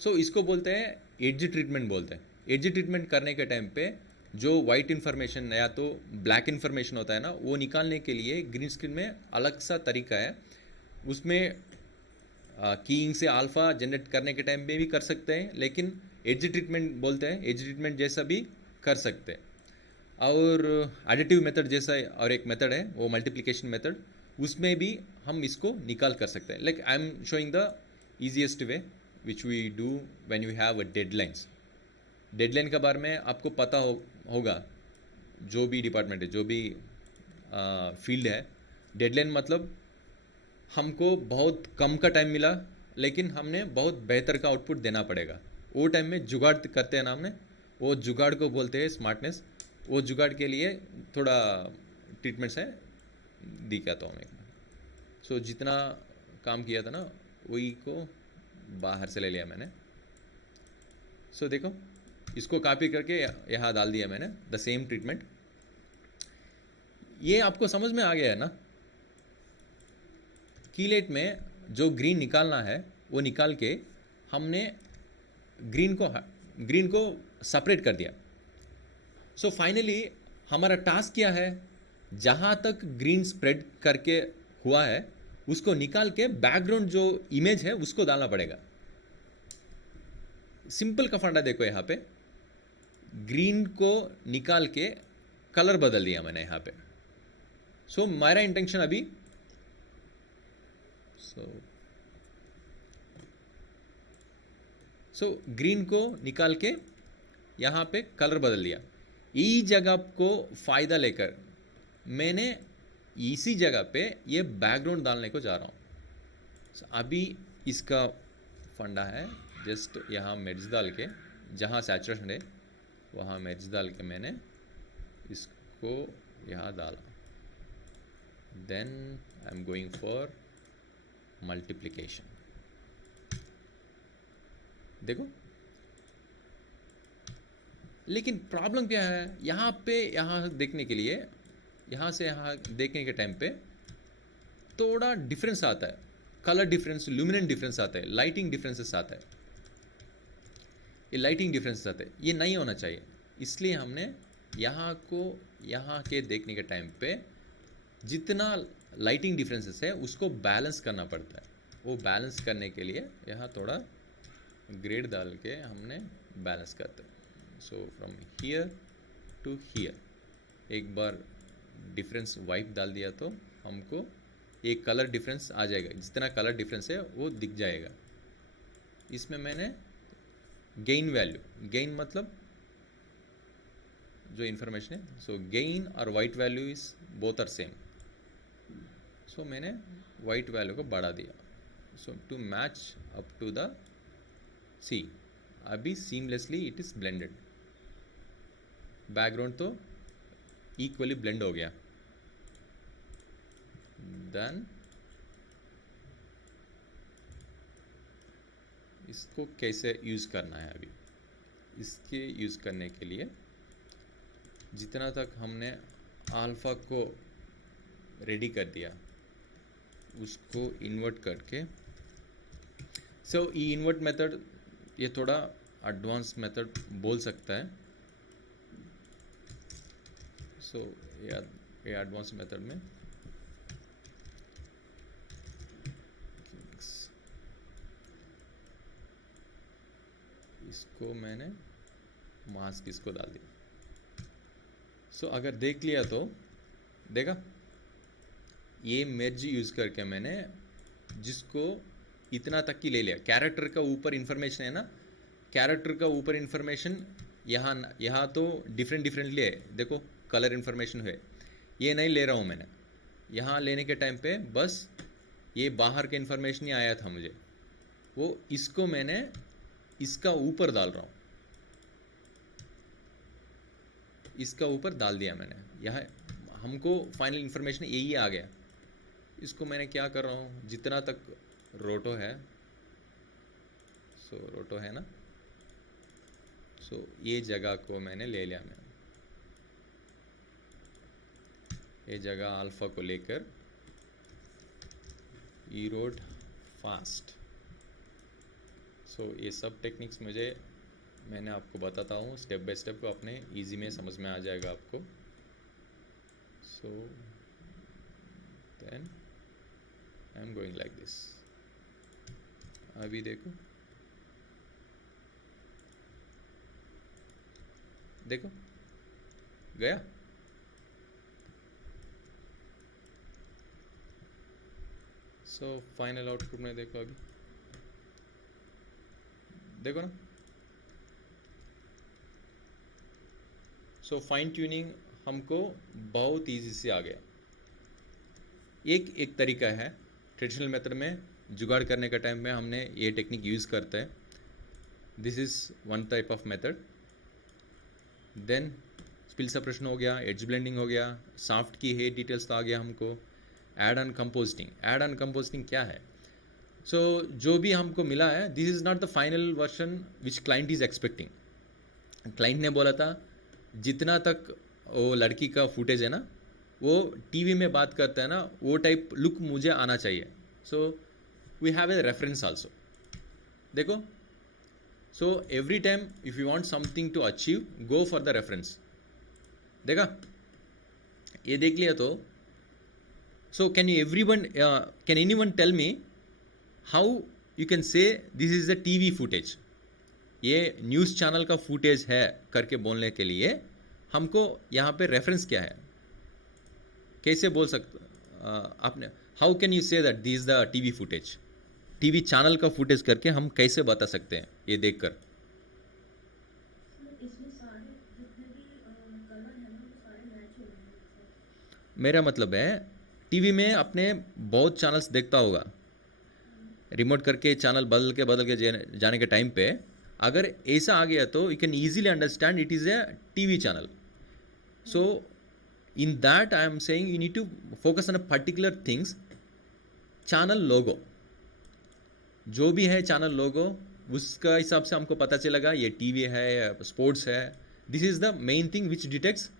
सो इसको बोलते हैं एज ट्रीटमेंट बोलते हैं. एज ट्रीटमेंट करने के टाइम पे जो वाइट इन्फॉर्मेशन या तो ब्लैक इन्फॉर्मेशन होता है ना, वो निकालने के लिए ग्रीन स्क्रीन में अलग सा तरीका है. उसमें कीइंग से अल्फ़ा जनरेट करने के टाइम पे भी कर सकते हैं, लेकिन एज ट्रीटमेंट बोलते हैं, एज ट्रीटमेंट जैसा भी कर सकते हैं. और एडिटिव मेथड जैसा और एक मेथड है वो मल्टीप्लिकेशन मेथड, उसमें भी हम इसको निकाल कर सकते हैं. Like I am showing the easiest way which we do when you have a deadlines. Deadline के बारे में आपको पता होगा, जो भी डिपार्टमेंट है, जो भी फील्ड है. डेडलाइन मतलब हमको बहुत कम का टाइम मिला, लेकिन हमने बहुत बेहतर का आउटपुट देना पड़ेगा. वो टाइम में जुगाड़ करते हैं ना हमने, वो जुगाड़ को बोलते हैं स्मार्टनेस. वो जुगाड़ के लिए थोड़ा ट्रीटमेंट्स है, दिखाता हूँ मैं. सो जितना काम किया था ना वही को बाहर से ले लिया मैंने. सो देखो इसको कॉपी करके यहाँ डाल दिया मैंने, द सेम ट्रीटमेंट. ये आपको समझ में आ गया है ना. कीलेट में जो ग्रीन निकालना है वो निकाल के हमने ग्रीन को सेपरेट कर दिया. सो फाइनली हमारा टास्क क्या है, जहाँ तक ग्रीन स्प्रेड करके हुआ है उसको निकाल के बैकग्राउंड जो इमेज है उसको डालना पड़ेगा. सिंपल का फंडा देखो, यहाँ पे ग्रीन को निकाल के कलर बदल दिया मैंने यहाँ पे. सो मेरा इंटेंशन अभी सो ग्रीन को निकाल के यहाँ पे कलर बदल दिया. यही जगह को फ़ायदा लेकर मैंने इसी जगह पे ये बैकग्राउंड डालने को जा रहा हूँ. अभी इसका फंडा है, जस्ट यहाँ मेड्स डाल के जहाँ सैचुरेशन है वहाँ मेड्स डाल के मैंने इसको यहाँ डाला. then I'm going for multiplication. देखो, लेकिन प्रॉब्लम क्या है यहाँ पे, यहाँ देखने के लिए, यहाँ से यहाँ देखने के टाइम पे थोड़ा डिफरेंस आता है, कलर डिफरेंस, ल्यूमिनेंट डिफरेंस आता है, लाइटिंग डिफरेंसेस आता है, ये लाइटिंग डिफरेंसेस आते हैं, ये नहीं होना चाहिए। इसलिए हमने यहाँ को, यहाँ के देखने के टाइम पे जितना लाइटिंग डिफरेंसेस है उसको बैलेंस करना पड़ता है। वो बैलेंस करने के लिए यहाँ थोड़ा ग्रेड डाल के हमने बैलेंस करते हैं। So from here to here एक बार डिफरेंस वाइप डाल दिया तो हमको एक कलर डिफरेंस आ जाएगा, जितना कलर डिफरेंस है वो दिख जाएगा। इसमें मैंने गेन वैल्यू, गेन मतलब जो इन्फॉर्मेशन है, सो गेन और white value is both are same, so मैंने वाइट वैल्यू को बढ़ा दिया। So to match up to the sea, अभी seamlessly it is blended, background तो इक्वली ब्लेंड हो गया। देन इसको कैसे यूज़ करना है, अभी इसके यूज़ करने के लिए जितना तक हमने अल्फ़ा को रेडी कर दिया उसको इन्वर्ट करके, सो ये इन्वर्ट मेथड ये थोड़ा एडवांस मेथड बोल सकता है। सो ये एडवांस मेथड में इसको मैंने मास्क इसको डाल दिया। सो अगर देख लिया तो देखा, ये मेर्ज यूज़ करके मैंने जिसको इतना तक की ले लिया, कैरेक्टर का ऊपर इन्फॉर्मेशन है ना, कैरेक्टर का ऊपर इन्फॉर्मेशन यहाँ तो डिफरेंट है, देखो कलर इन्फॉर्मेशन है, ये नहीं ले रहा हूँ मैंने। यहाँ लेने के टाइम पे बस ये बाहर के इन्फॉर्मेशन ही आया था मुझे, वो इसको मैंने इसका ऊपर डाल रहा हूँ, इसका ऊपर डाल दिया मैंने। यहाँ हमको फाइनल इन्फॉर्मेशन यही आ गया। इसको मैंने क्या कर रहा हूँ, जितना तक रोटो है, सो रोटो है ना, सो ये जगह को मैंने ले लिया। मैं ये जगह अल्फ़ा को लेकर इरोड फास्ट। सो ये सब टेक्निक्स मैंने आपको बताता हूँ स्टेप बाय स्टेप, को अपने इजी में समझ में आ जाएगा आपको। So then I am going like this. अभी देखो, देखो गया। सो फाइनल आउटपुट में देखो, अभी देखो ना। सो फाइन ट्यूनिंग हमको बहुत इजी से आ गया। एक तरीका है, ट्रेडिशनल मेथड में जुगाड़ करने का टाइम में हमने ये टेक्निक यूज़ करते हैं। This is one type of method. Then spill separation हो गया, एज ब्लेंडिंग हो गया, सॉफ्ट की है डिटेल्स तो आ गया हमको। Add on compositing, add on compositing क्या है? सो जो भी हमको मिला है, this is not the final version which client is expecting. Client ने बोला था जितना तक वो लड़की का फुटेज है ना, वो टीवी में बात करता है ना, वो टाइप लुक मुझे आना चाहिए। So we have a reference also. देखो, so every time if you want something to achieve, go for the reference. देखा, ये देख लिया तो so can anyone tell me how you can say this is the TV footage, ये news channel का footage है करके बोलने के लिए हमको यहाँ पे रेफरेंस क्या है? कैसे बोल सकते आपने? How can you say that this is the TV footage, TV channel का फुटेज करके हम कैसे बता सकते हैं ये देखकर? मेरा मतलब है टीवी में अपने बहुत चैनल्स देखता होगा, रिमोट करके चैनल बदल के जाने के टाइम पे अगर ऐसा आ गया तो you can easily understand it is a TV channel. So In that I am saying you need to focus on a particular things. Channel logo, जो भी है चैनल लोगो, उसका हिसाब से हमको पता चलेगा ये टीवी है, स्पोर्ट्स है. This is the main thing which detects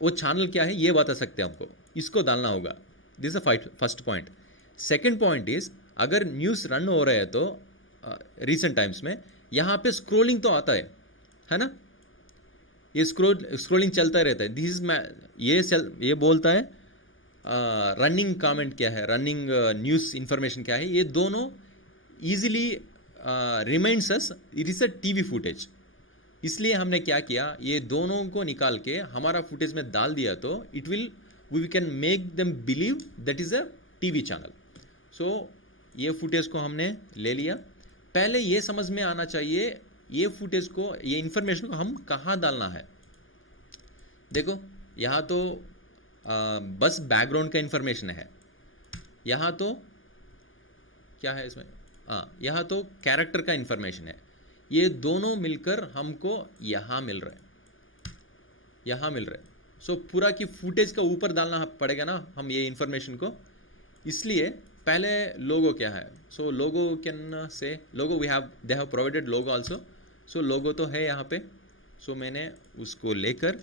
वो चैनल क्या है, ये बता सकते हैं हमको. इसको डालना होगा. This is the first point. Second point is, अगर न्यूज़ रन हो रहे हैं तो रिसेंट टाइम्स में यहाँ पे स्क्रोलिंग तो आता है ना, ये स्क्रोलिंग चलता रहता है. दिस इज ये बोलता है रनिंग कमेंट क्या है, रनिंग न्यूज़ इंफॉर्मेशन क्या है. ये दोनों easily reminds us it is a TV footage. इसलिए हमने क्या किया, ये दोनों को निकाल के हमारा फुटेज में डाल दिया तो it will we can make them believe that is a TV channel. So ये फुटेज को हमने ले लिया. पहले ये समझ में आना चाहिए ये फुटेज को, ये इंफॉर्मेशन को हम कहाँ डालना है. देखो यहाँ तो बस बैकग्राउंड का इंफॉर्मेशन है. यहाँ तो क्या है इसमें, यहाँ तो कैरेक्टर का इंफॉर्मेशन है. ये दोनों मिलकर हमको यहाँ मिल रहा है, यहाँ मिल रहा है. सो पूरा की फुटेज का ऊपर डालना पड़ेगा ना हम ये इंफॉर्मेशन को. इसलिए पहले लोगो क्या है. सो logo can say logo we have they have provided logo also. So logo तो है यहाँ पे. सो मैंने उसको लेकर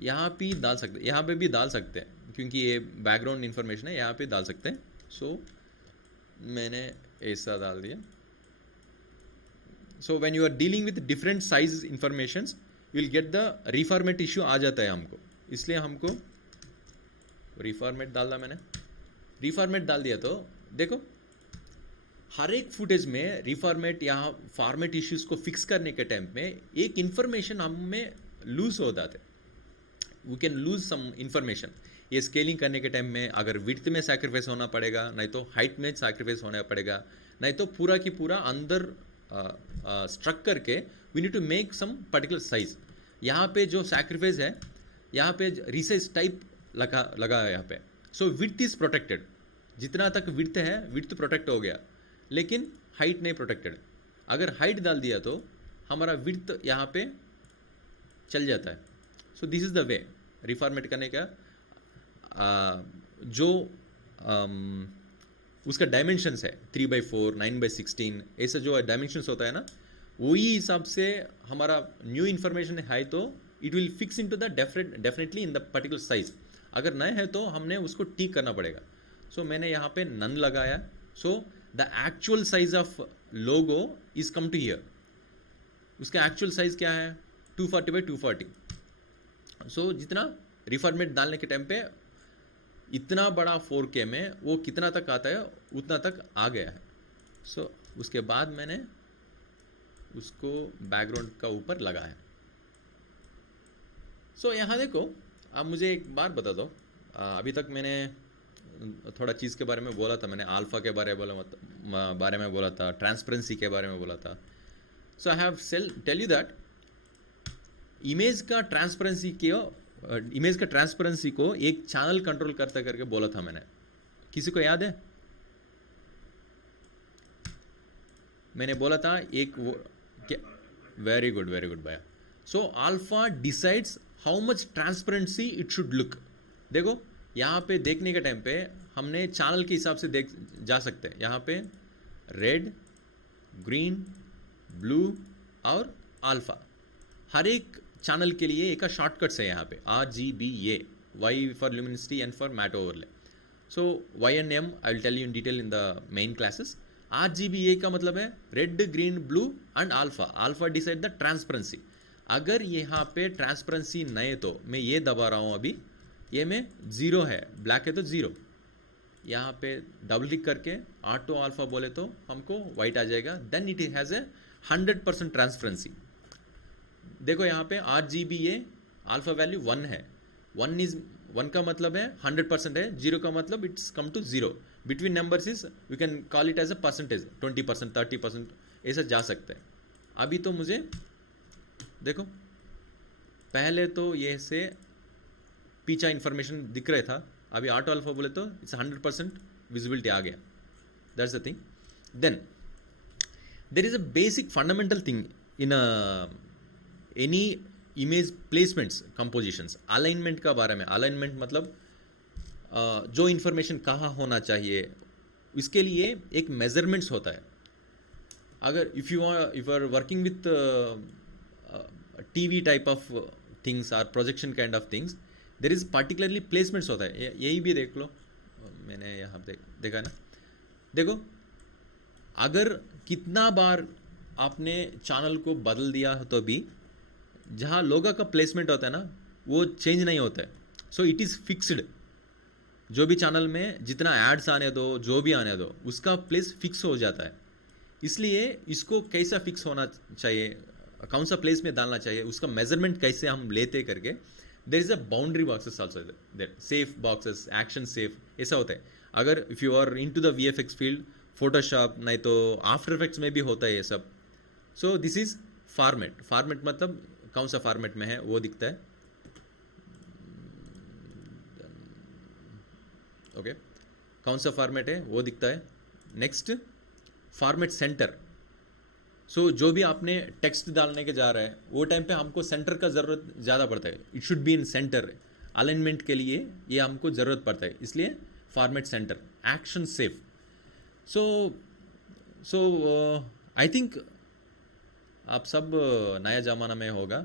यहाँ पे डाल सकते, यहाँ पे भी डाल सकते हैं क्योंकि ये बैकग्राउंड इन्फॉर्मेशन है, यहाँ पे डाल सकते हैं. सो मैंने ऐसा डाल दिया. So when you are dealing with different size informations you will get the reformat issue आ जाता है हमको. इसलिए हमको रिफॉर्मेट डाला. मैंने रिफॉर्मेट डाल दिया तो देखो हर एक फुटेज में रिफॉर्मेट यहाँ फॉर्मेट इश्यूज को फिक्स करने के टाइम में एक इंफॉर्मेशन हमें लूज हो जाते. We can lose some information. ये स्केलिंग करने के टाइम में अगर विड्थ में सैक्रिफाइस होना पड़ेगा, नहीं तो हाइट में सैक्रिफाइस होना पड़ेगा, नहीं तो पूरा की पूरा अंदर स्ट्रक करके we need to make some particular size. यहाँ पे जो सैक्रिफाइस है यहाँ पे रिसाइज टाइप लगा है यहाँ पे. सो विड्थ इज प्रोटेक्टेड. जितना तक विड्थ है विड्थ प्रोटेक्ट हो गया, लेकिन हाइट नहीं प्रोटेक्टेड. अगर हाइट डाल दिया तो हमारा विड्थ यहाँ पे चल जाता है. So this is the way reformat करने का. जो उसका डायमेंशंस है 3/4, 9/16, ऐसा जो डायमेंशंस होता है ना, वही हिसाब से हमारा न्यू इन्फॉर्मेशन है तो it will fix into the definitely in the particular size. अगर नए है तो हमने उसको ठीक करना पड़ेगा. सो मैंने यहाँ पे नन लगाया. So the actual size of logo is come to here. उसका एक्चुअल साइज क्या है 240/240. सो जितना रिफॉर्मेट डालने के टाइम पे इतना बड़ा 4K में वो कितना तक आता है उतना तक आ गया है. सो उसके बाद मैंने उसको बैकग्राउंड का ऊपर लगाया. सो यहाँ देखो, अब मुझे एक बात बता दो. अभी तक मैंने थोड़ा चीज़ के बारे में बोला था. मैंने अल्फ़ा के बारे में बोला था, ट्रांसपेरेंसी के बारे में बोला था. So I have tell you that image का ट्रांसपेरेंसी को एक चैनल कंट्रोल करते करके बोला था मैंने. किसी को याद है? मैंने बोला था एक वो क्या. वेरी गुड भैया. So alpha decides how much transparency it should look. देखो यहाँ पे देखने के टाइम पे हमने चैनल के हिसाब से देख जा सकते हैं. यहाँ पे रेड, ग्रीन, ब्लू और अल्फा हर एक चैनल के लिए एक शॉर्टकट्स है. यहाँ पे RGBA, Y for luminosity, N for matte overlay. So Y and M I will tell you in detail in the main classes. RGBA का मतलब है red, green, blue and alpha. Alpha decide the transparency. अगर यहाँ पे transparency नहीं तो मैं ये दबा रहा हूँ अभी, ये में 0 है, ब्लैक है तो 0. यहाँ पे डबल क्लिक करके ऑटो अल्फा बोले तो हमको वाइट आ जाएगा. Then it has a 100% transparency. देखो यहाँ पे RGBA अल्फा वैल्यू 1 है. 1 का मतलब है 100% है, 0 का मतलब it's come to 0. Between numbers is we can call it as a percentage. 20%, 30% ऐसा जा सकता है. अभी तो मुझे देखो पहले तो ये से पीछा इन्फॉर्मेशन दिख रहा था, अभी ऑटो अल्फा बोले तो इट्स 100% विजिबिलिटी आ गया. That's the thing. Then there is a basic fundamental thing in any image placements, compositions, alignment का बारे में। अलाइनमेंट मतलब जो इन्फॉर्मेशन कहाँ होना चाहिए, इसके लिए एक मेजरमेंट्स होता है। अगर if you are working with TV type of things और projection kind of things, there is particularly placements होता है। यही भी देख लो, मैंने यहाँ देखा ना, देखो अगर कितना बार आपने चैनल को बदल दिया तो भी जहाँ लोगो का प्लेसमेंट होता है ना, वो चेंज नहीं होता है। So it is fixed. जो भी चैनल में जितना एड्स आने दो, जो भी आने दो, उसका प्लेस फिक्स हो जाता है। इसलिए इसको कैसा फिक्स होना चाहिए, कौन सा प्लेस में डालना चाहिए, उसका मेजरमेंट कैसे हम लेते करके, there is a boundary boxes also there, safe boxes, action safe, ऐसा होता है। अगर if you are into the VFX field, Photoshop नहीं तो आफ्टर इफेक्ट्स में भी होता है ये सब। सो दिस इज फॉर्मेट। फॉर्मेट मतलब कौन सा फॉर्मेट में है वो दिखता है। ओके, कौन सा फॉर्मेट है वो दिखता है। Next, format centre. सो जो भी आपने टेक्स्ट डालने के जा रहा है, वो टाइम पे हमको सेंटर का ज़रूरत ज़्यादा पड़ता है। It should be in center. Alignment के लिए ये हमको ज़रूरत पड़ता है, इसलिए format center. Action safe. So I think आप सब नया ज़माना में होगा।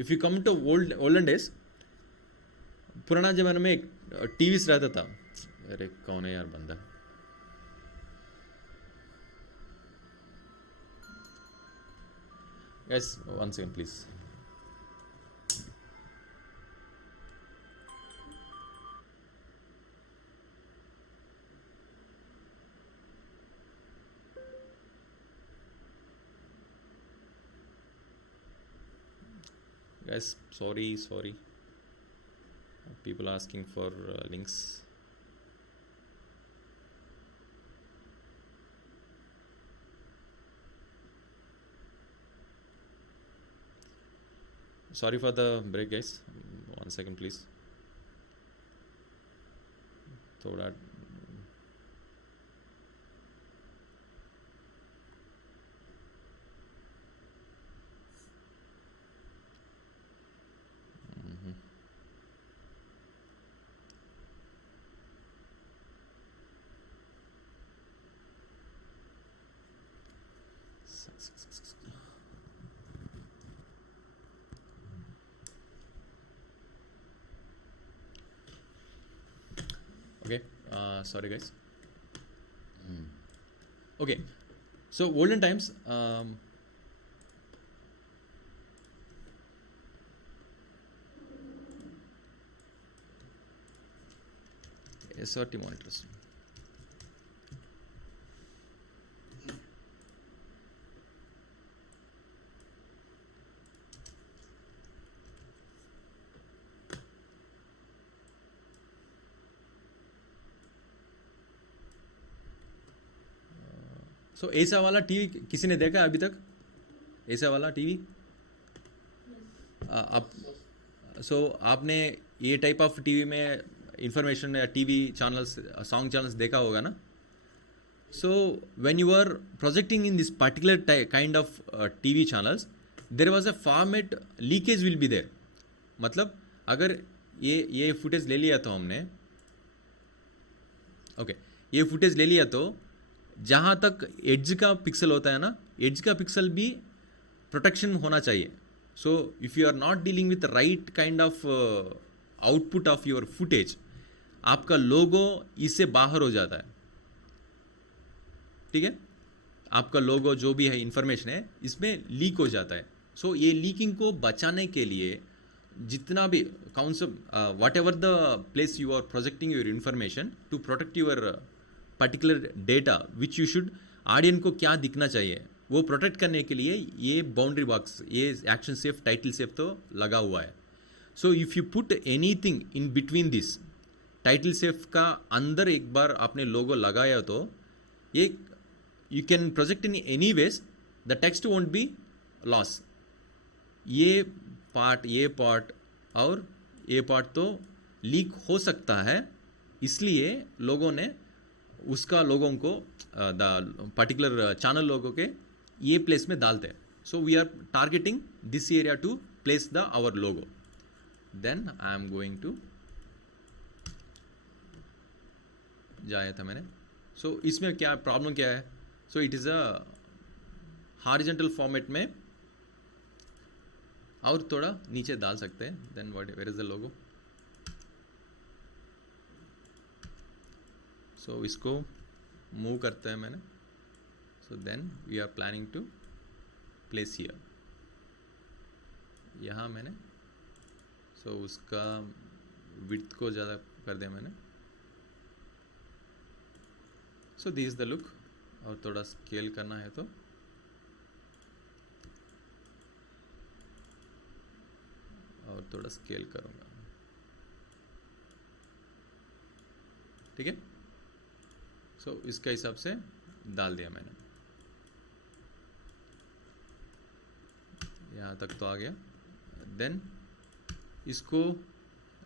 If you come to olden days, पुराना ज़माने में एक टीवीस रहता था। अरे कौन है यार बंदा, guys 1 second please। guys sorry, people asking for links। Sorry for the break guys, 1 second please। थोड़ा okay, sorry guys। okay, so olden times, SRT monitors। सो ऐसा वाला टीवी किसी ने देखा अभी तक? ऐसा वाला टीवी आप आपने ये टाइप ऑफ टीवी में इंफॉर्मेशन या टीवी चैनल्स, सॉन्ग चैनल्स देखा होगा ना। So when you are projecting in this particular kind of TV channels, there was a format leakage will be there. मतलब अगर ये फुटेज ले लिया तो हमने, ओके, ये फुटेज ले लिया तो जहाँ तक एड्ज का पिक्सल होता है ना, एड्ज का पिक्सल भी प्रोटेक्शन होना चाहिए। So if you are not dealing with right kind of output of your footage, आपका लोगो इससे बाहर हो जाता है। ठीक है, आपका लोगो जो भी है, इंफॉर्मेशन है, इसमें लीक हो जाता है। सो ये लीकिंग को बचाने के लिए जितना भी whatever the place you are projecting your information to protect your particular data which you should, audience को क्या दिखना चाहिए वो प्रोटेक्ट करने के लिए ये बाउंड्री बॉक्स, ये एक्शन सेफ, टाइटल सेफ तो लगा हुआ है। सो if you put anything in between this, title safe का अंदर एक बार आपने लोगो लगाया तो ये you can project in any ways, the text won't be loss. ये पार्ट और ये पार्ट तो लीक हो सकता है, इसलिए लोगों ने उसका लोगों को द पर्टिकुलर चैनल लोगों के ये प्लेस में डालते हैं। So we are targeting this area to place our logo. Then I am going to जाया था मैंने. So इसमें क्या प्रॉब्लम क्या है? So it is a horizontal format में और थोड़ा नीचे डाल सकते हैं. Then where is the logo? So इसको मूव करते हैं मैंने. So then we are planning to place here. यहाँ मैंने so उसका width को ज़्यादा कर दिया मैंने. So this is the look. और थोड़ा स्केल करना है तो और थोड़ा स्केल करूँगा. ठीक है. So इसका हिसाब से डाल दिया मैंने. यहाँ तक तो आ गया. देन इसको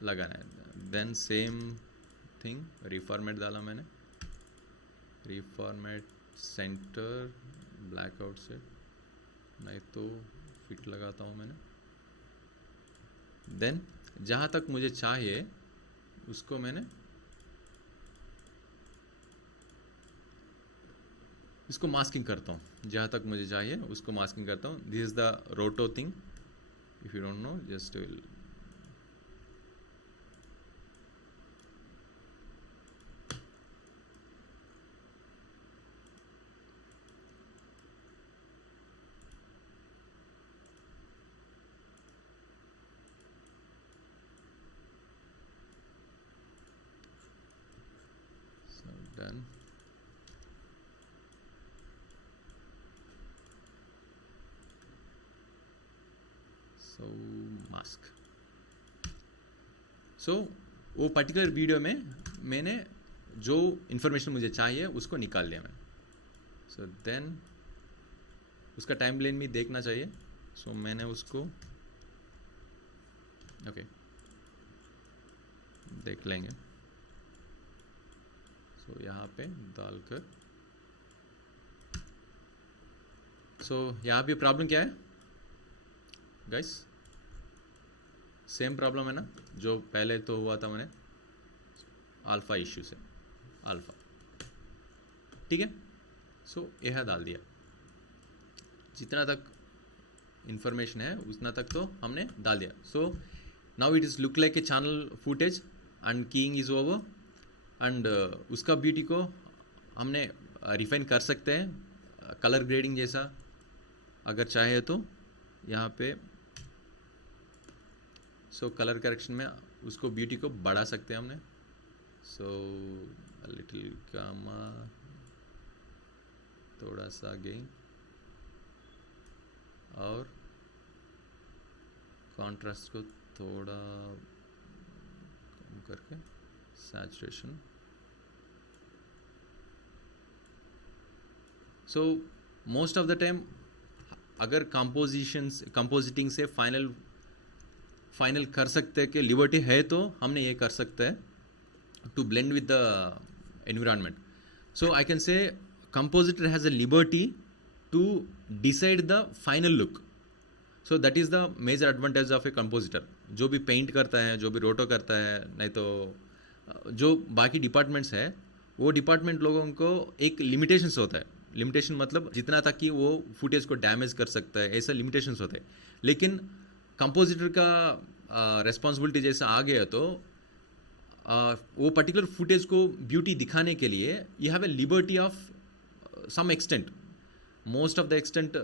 लगाना है. देन सेम थिंग रिफॉर्मेट डाला मैंने. रिफॉर्मेट सेंटर ब्लैक आउट से नहीं तो फिट लगाता हूँ मैंने. देन जहाँ तक मुझे चाहिए उसको मैंने इसको मास्किंग करता हूँ. जहाँ तक मुझे चाहिए उसको मास्किंग करता हूँ. दिस इज द रोटो thing. If you don't know just done. So mask. So वो पर्टिकुलर वीडियो में मैंने जो इन्फॉर्मेशन मुझे चाहिए उसको निकाल लिया मैंने. सो देन उसका टाइम लाइन भी देखना चाहिए. सो मैंने उसको ओके देख लेंगे. सो यहाँ पे डालकर सो यहाँ पे प्रॉब्लम क्या है गाइस? सेम प्रॉब्लम है ना जो पहले तो हुआ था मैंने अल्फा इश्यू से. अल्फा ठीक है. सो यह डाल दिया. जितना तक इंफॉर्मेशन है उतना तक तो हमने डाल दिया. So now it is look like a channel footage and keying is over. And उसका ब्यूटी को हमने रिफाइन कर सकते हैं कलर ग्रेडिंग जैसा अगर चाहे तो यहाँ पे. सो कलर करेक्शन में उसको ब्यूटी को बढ़ा सकते हैं हमने. सो लिटिल गामा थोड़ा सा गेन और कॉन्ट्रास्ट को थोड़ा कम करके saturation. So most of the time अगर कंपोजिटिंग से फाइनल कर सकते हैं कि लिबर्टी है तो हमने ये कर सकते हैं to blend with the environment. So I can say compositor has a liberty to decide the final look. So that is the major advantage of a compositor. जो भी पेंट करता है, जो भी रोटो करता है, नहीं तो जो बाकी डिपार्टमेंट्स है वो डिपार्टमेंट लोगों को एक लिमिटेशंस होता है. लिमिटेशन मतलब जितना तक कि वो फुटेज को डैमेज कर सकता है ऐसा लिमिटेशंस होते हैं. लेकिन कंपोजिटर का रेस्पॉन्सिबिलिटी जैसा आ गया तो वो पर्टिकुलर फुटेज को ब्यूटी दिखाने के लिए you have a liberty of some extent. Most of the extent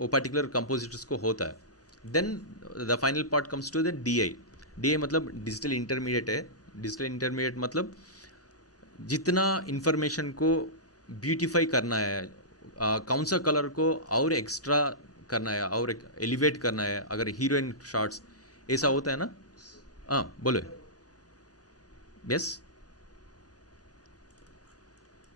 वो पर्टिकुलर कंपोजिटर्स को होता है. Then the final part comes to the DI. DI मतलब डिजिटल इंटरमीडिएट है. डिजिटल इंटरमीडिएट मतलब जितना इंफॉर्मेशन को ब्यूटीफाई करना है, कौन सा कलर को और एक्स्ट्रा करना है और एलिवेट करना है. अगर हीरोइन शॉट्स ऐसा होता है ना. हाँ बोलो. यस.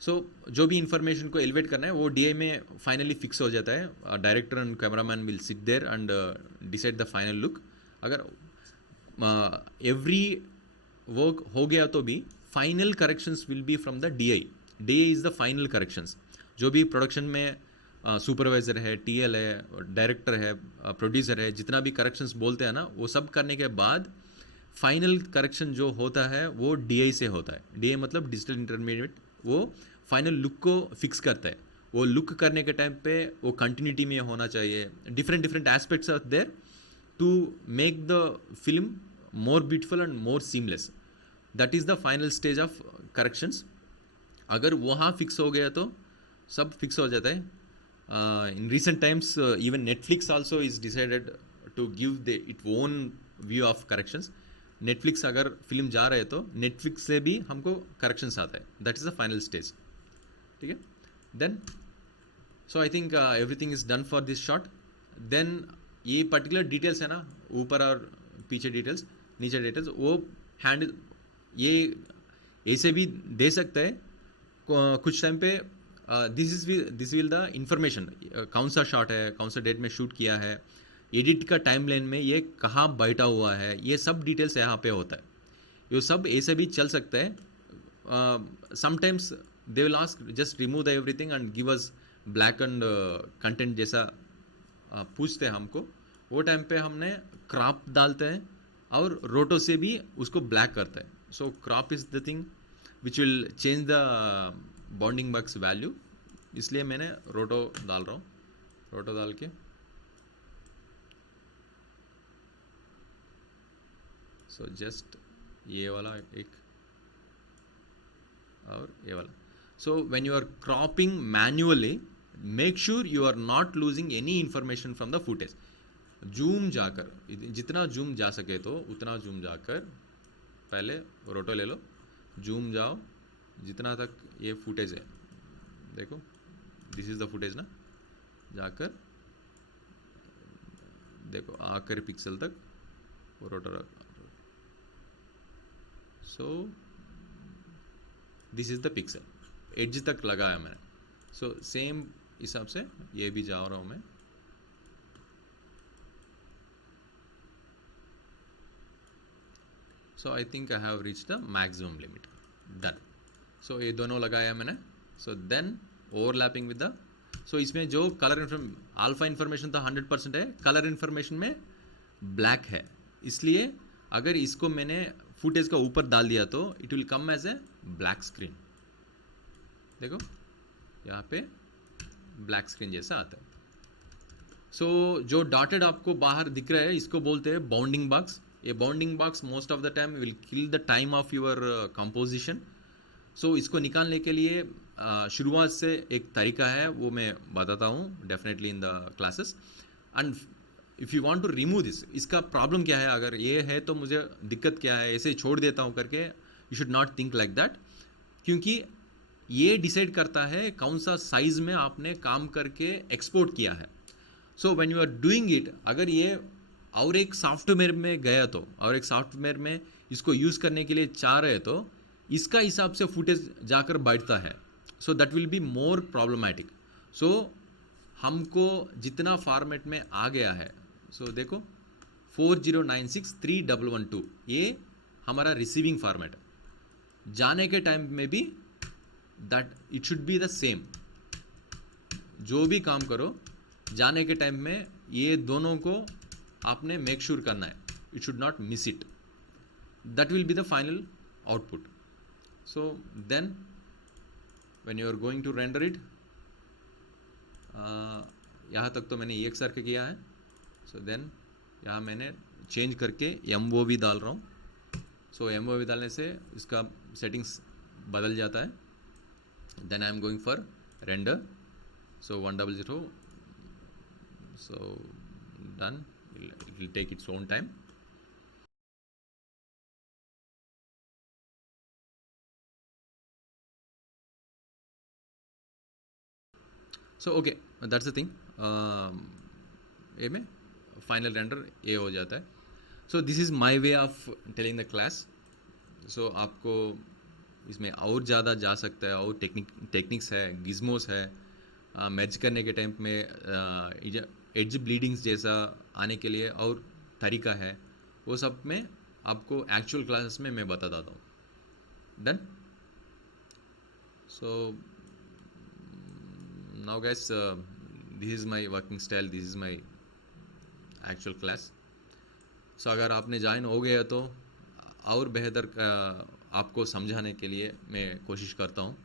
सो जो भी इंफॉर्मेशन को एलिवेट करना है वो DI में फाइनली फिक्स हो जाता है. Director and cameraman will sit there and decide the final look. अगर एवरी वर्क हो गया तो भी final corrections will be from the DI. DI is the final corrections. जो भी प्रोडक्शन में सुपरवाइज़र है, टीएल है, डायरेक्टर है, प्रोड्यूसर है, जितना भी करेक्शंस बोलते हैं ना, वो सब करने के बाद फाइनल करेक्शन जो होता है वो डीआई से होता है. डीआई मतलब डिजिटल इंटरमीडिएट. वो फाइनल लुक को फिक्स करता है. वो लुक करने के टाइम पे वो कंटिन्यूटी में होना चाहिए. Different different aspects are there to make the film more beautiful and more seamless. That is the final stage of corrections. अगर वहाँ फिक्स हो गया तो सब फिक्स हो जाता है. In recent times even Netflix also is decided to give the its own view of corrections. Netflix अगर फिल्म जा रहे तो Netflix से भी हमको corrections आता है. That is the final stage. ठीक है. Then so I think everything is done for this shot. Then ये particular details है ना, ऊपर और पीछे डिटेल्स, नीचे डिटेल्स, वो हैंड ये ऐसे भी दे सकता है कुछ टाइम पे. दिस विल द इंफॉर्मेशन, कौन सा शॉट है, कौन सा डेट में शूट किया है, एडिट का टाइमलाइन में ये कहाँ बैठा हुआ है, ये सब डिटेल्स यहाँ पे होता है. ये सब ऐसे भी चल सकता है. Sometimes they will ask just remove the everything and give us black and content जैसा पूछते हैं हमको. वो टाइम पे हमने क्रॉप डालते हैं और रोटो से भी उसको ब्लैक करता है. So crop is the thing which will change the bounding box value. इसलिए मैंने रोटो डाल रहा हूँ. रोटो डाल के सो जस्ट ये वाला एक और ये वाला. So when you are cropping manually, make sure you are not losing any information from the footage. Zoom जाकर, जितना जूम जा सके तो उतना जूम जाकर, पहले रोटो ले लो, जूम जाओ जितना तक ये फुटेज है. देखो दिस इज़ द फुटेज ना, जाकर देखो आकर पिक्सल तक वो रोटो रख. सो this is the pixel, edge तक लगाया मैंने. सो सेम हिसाब से ये भी जा रहा हूँ मैं. So I think I have reach the maximum limit. Done. So ये दोनों लगाया मैंने. So then overlapping with the, so इसमें जो कलर अल्फा इन्फॉर्मेशन था 100% है, कलर इन्फॉर्मेशन में ब्लैक है. इसलिए अगर इसको मैंने फुटेज का ऊपर डाल दिया तो it will come as a black screen. देखो यहाँ पे ब्लैक स्क्रीन जैसा आता है. सो जो डॉटेड आपको बाहर दिख रहा है इसको बोलते हैं बाउंडिंग बॉक्स. ये bounding box most of the time will kill the time of your composition. So इसको निकालने के लिए शुरुआत से एक तरीका है, वो मैं बताता हूँ definitely in the classes. And if you want to remove this, इसका प्रॉब्लम क्या है, अगर ये है तो मुझे दिक्कत क्या है, ऐसे ही छोड़ देता हूँ करके, you should not think like that. क्योंकि ये डिसाइड करता है कौन सा साइज में आपने काम करके एक्सपोर्ट किया है. So when you are doing it, अगर ये और एक सॉफ्टवेयर में गया तो, और एक सॉफ्टवेयर में इसको यूज़ करने के लिए चाह रहे तो इसका हिसाब से फुटेज जाकर बैठता है. So that will be more problematic. So हमको जितना फॉर्मेट में आ गया है, सो देखो 40963112 ये हमारा रिसीविंग फॉर्मेट है. जाने के टाइम में भी that it should be the same. जो भी काम करो जाने के टाइम में ये दोनों को आपने मेक श्योर करना है. It should not miss it. That will be the final output. So then when you are going to render it, यहाँ तक तो मैंने एक सर के किया है. सो देन यहाँ मैंने चेंज करके MOV डाल रहा हूँ. सो MOV डालने से इसका सेटिंग्स बदल जाता है. Then I am going for render. So 100. So done. It will take its own time. So okay, that's the thing. ये में फाइनल रेंडर ये हो जाता है. So this is my way of telling the class. So आपको इसमें और ज़्यादा जा सकता है, और टेक्निक्स है, गिज्मोस है, मैच करने के टाइम में एड्ज ब्लीडिंग्स जैसा आने के लिए और तरीका है. वो सब में आपको एक्चुअल क्लासेस में मैं बता देता हूँ. Done. So now guys this is my working style, this is my actual class. So अगर आपने ज्वाइन हो गया तो और बेहतर आपको समझाने के लिए मैं कोशिश करता हूँ।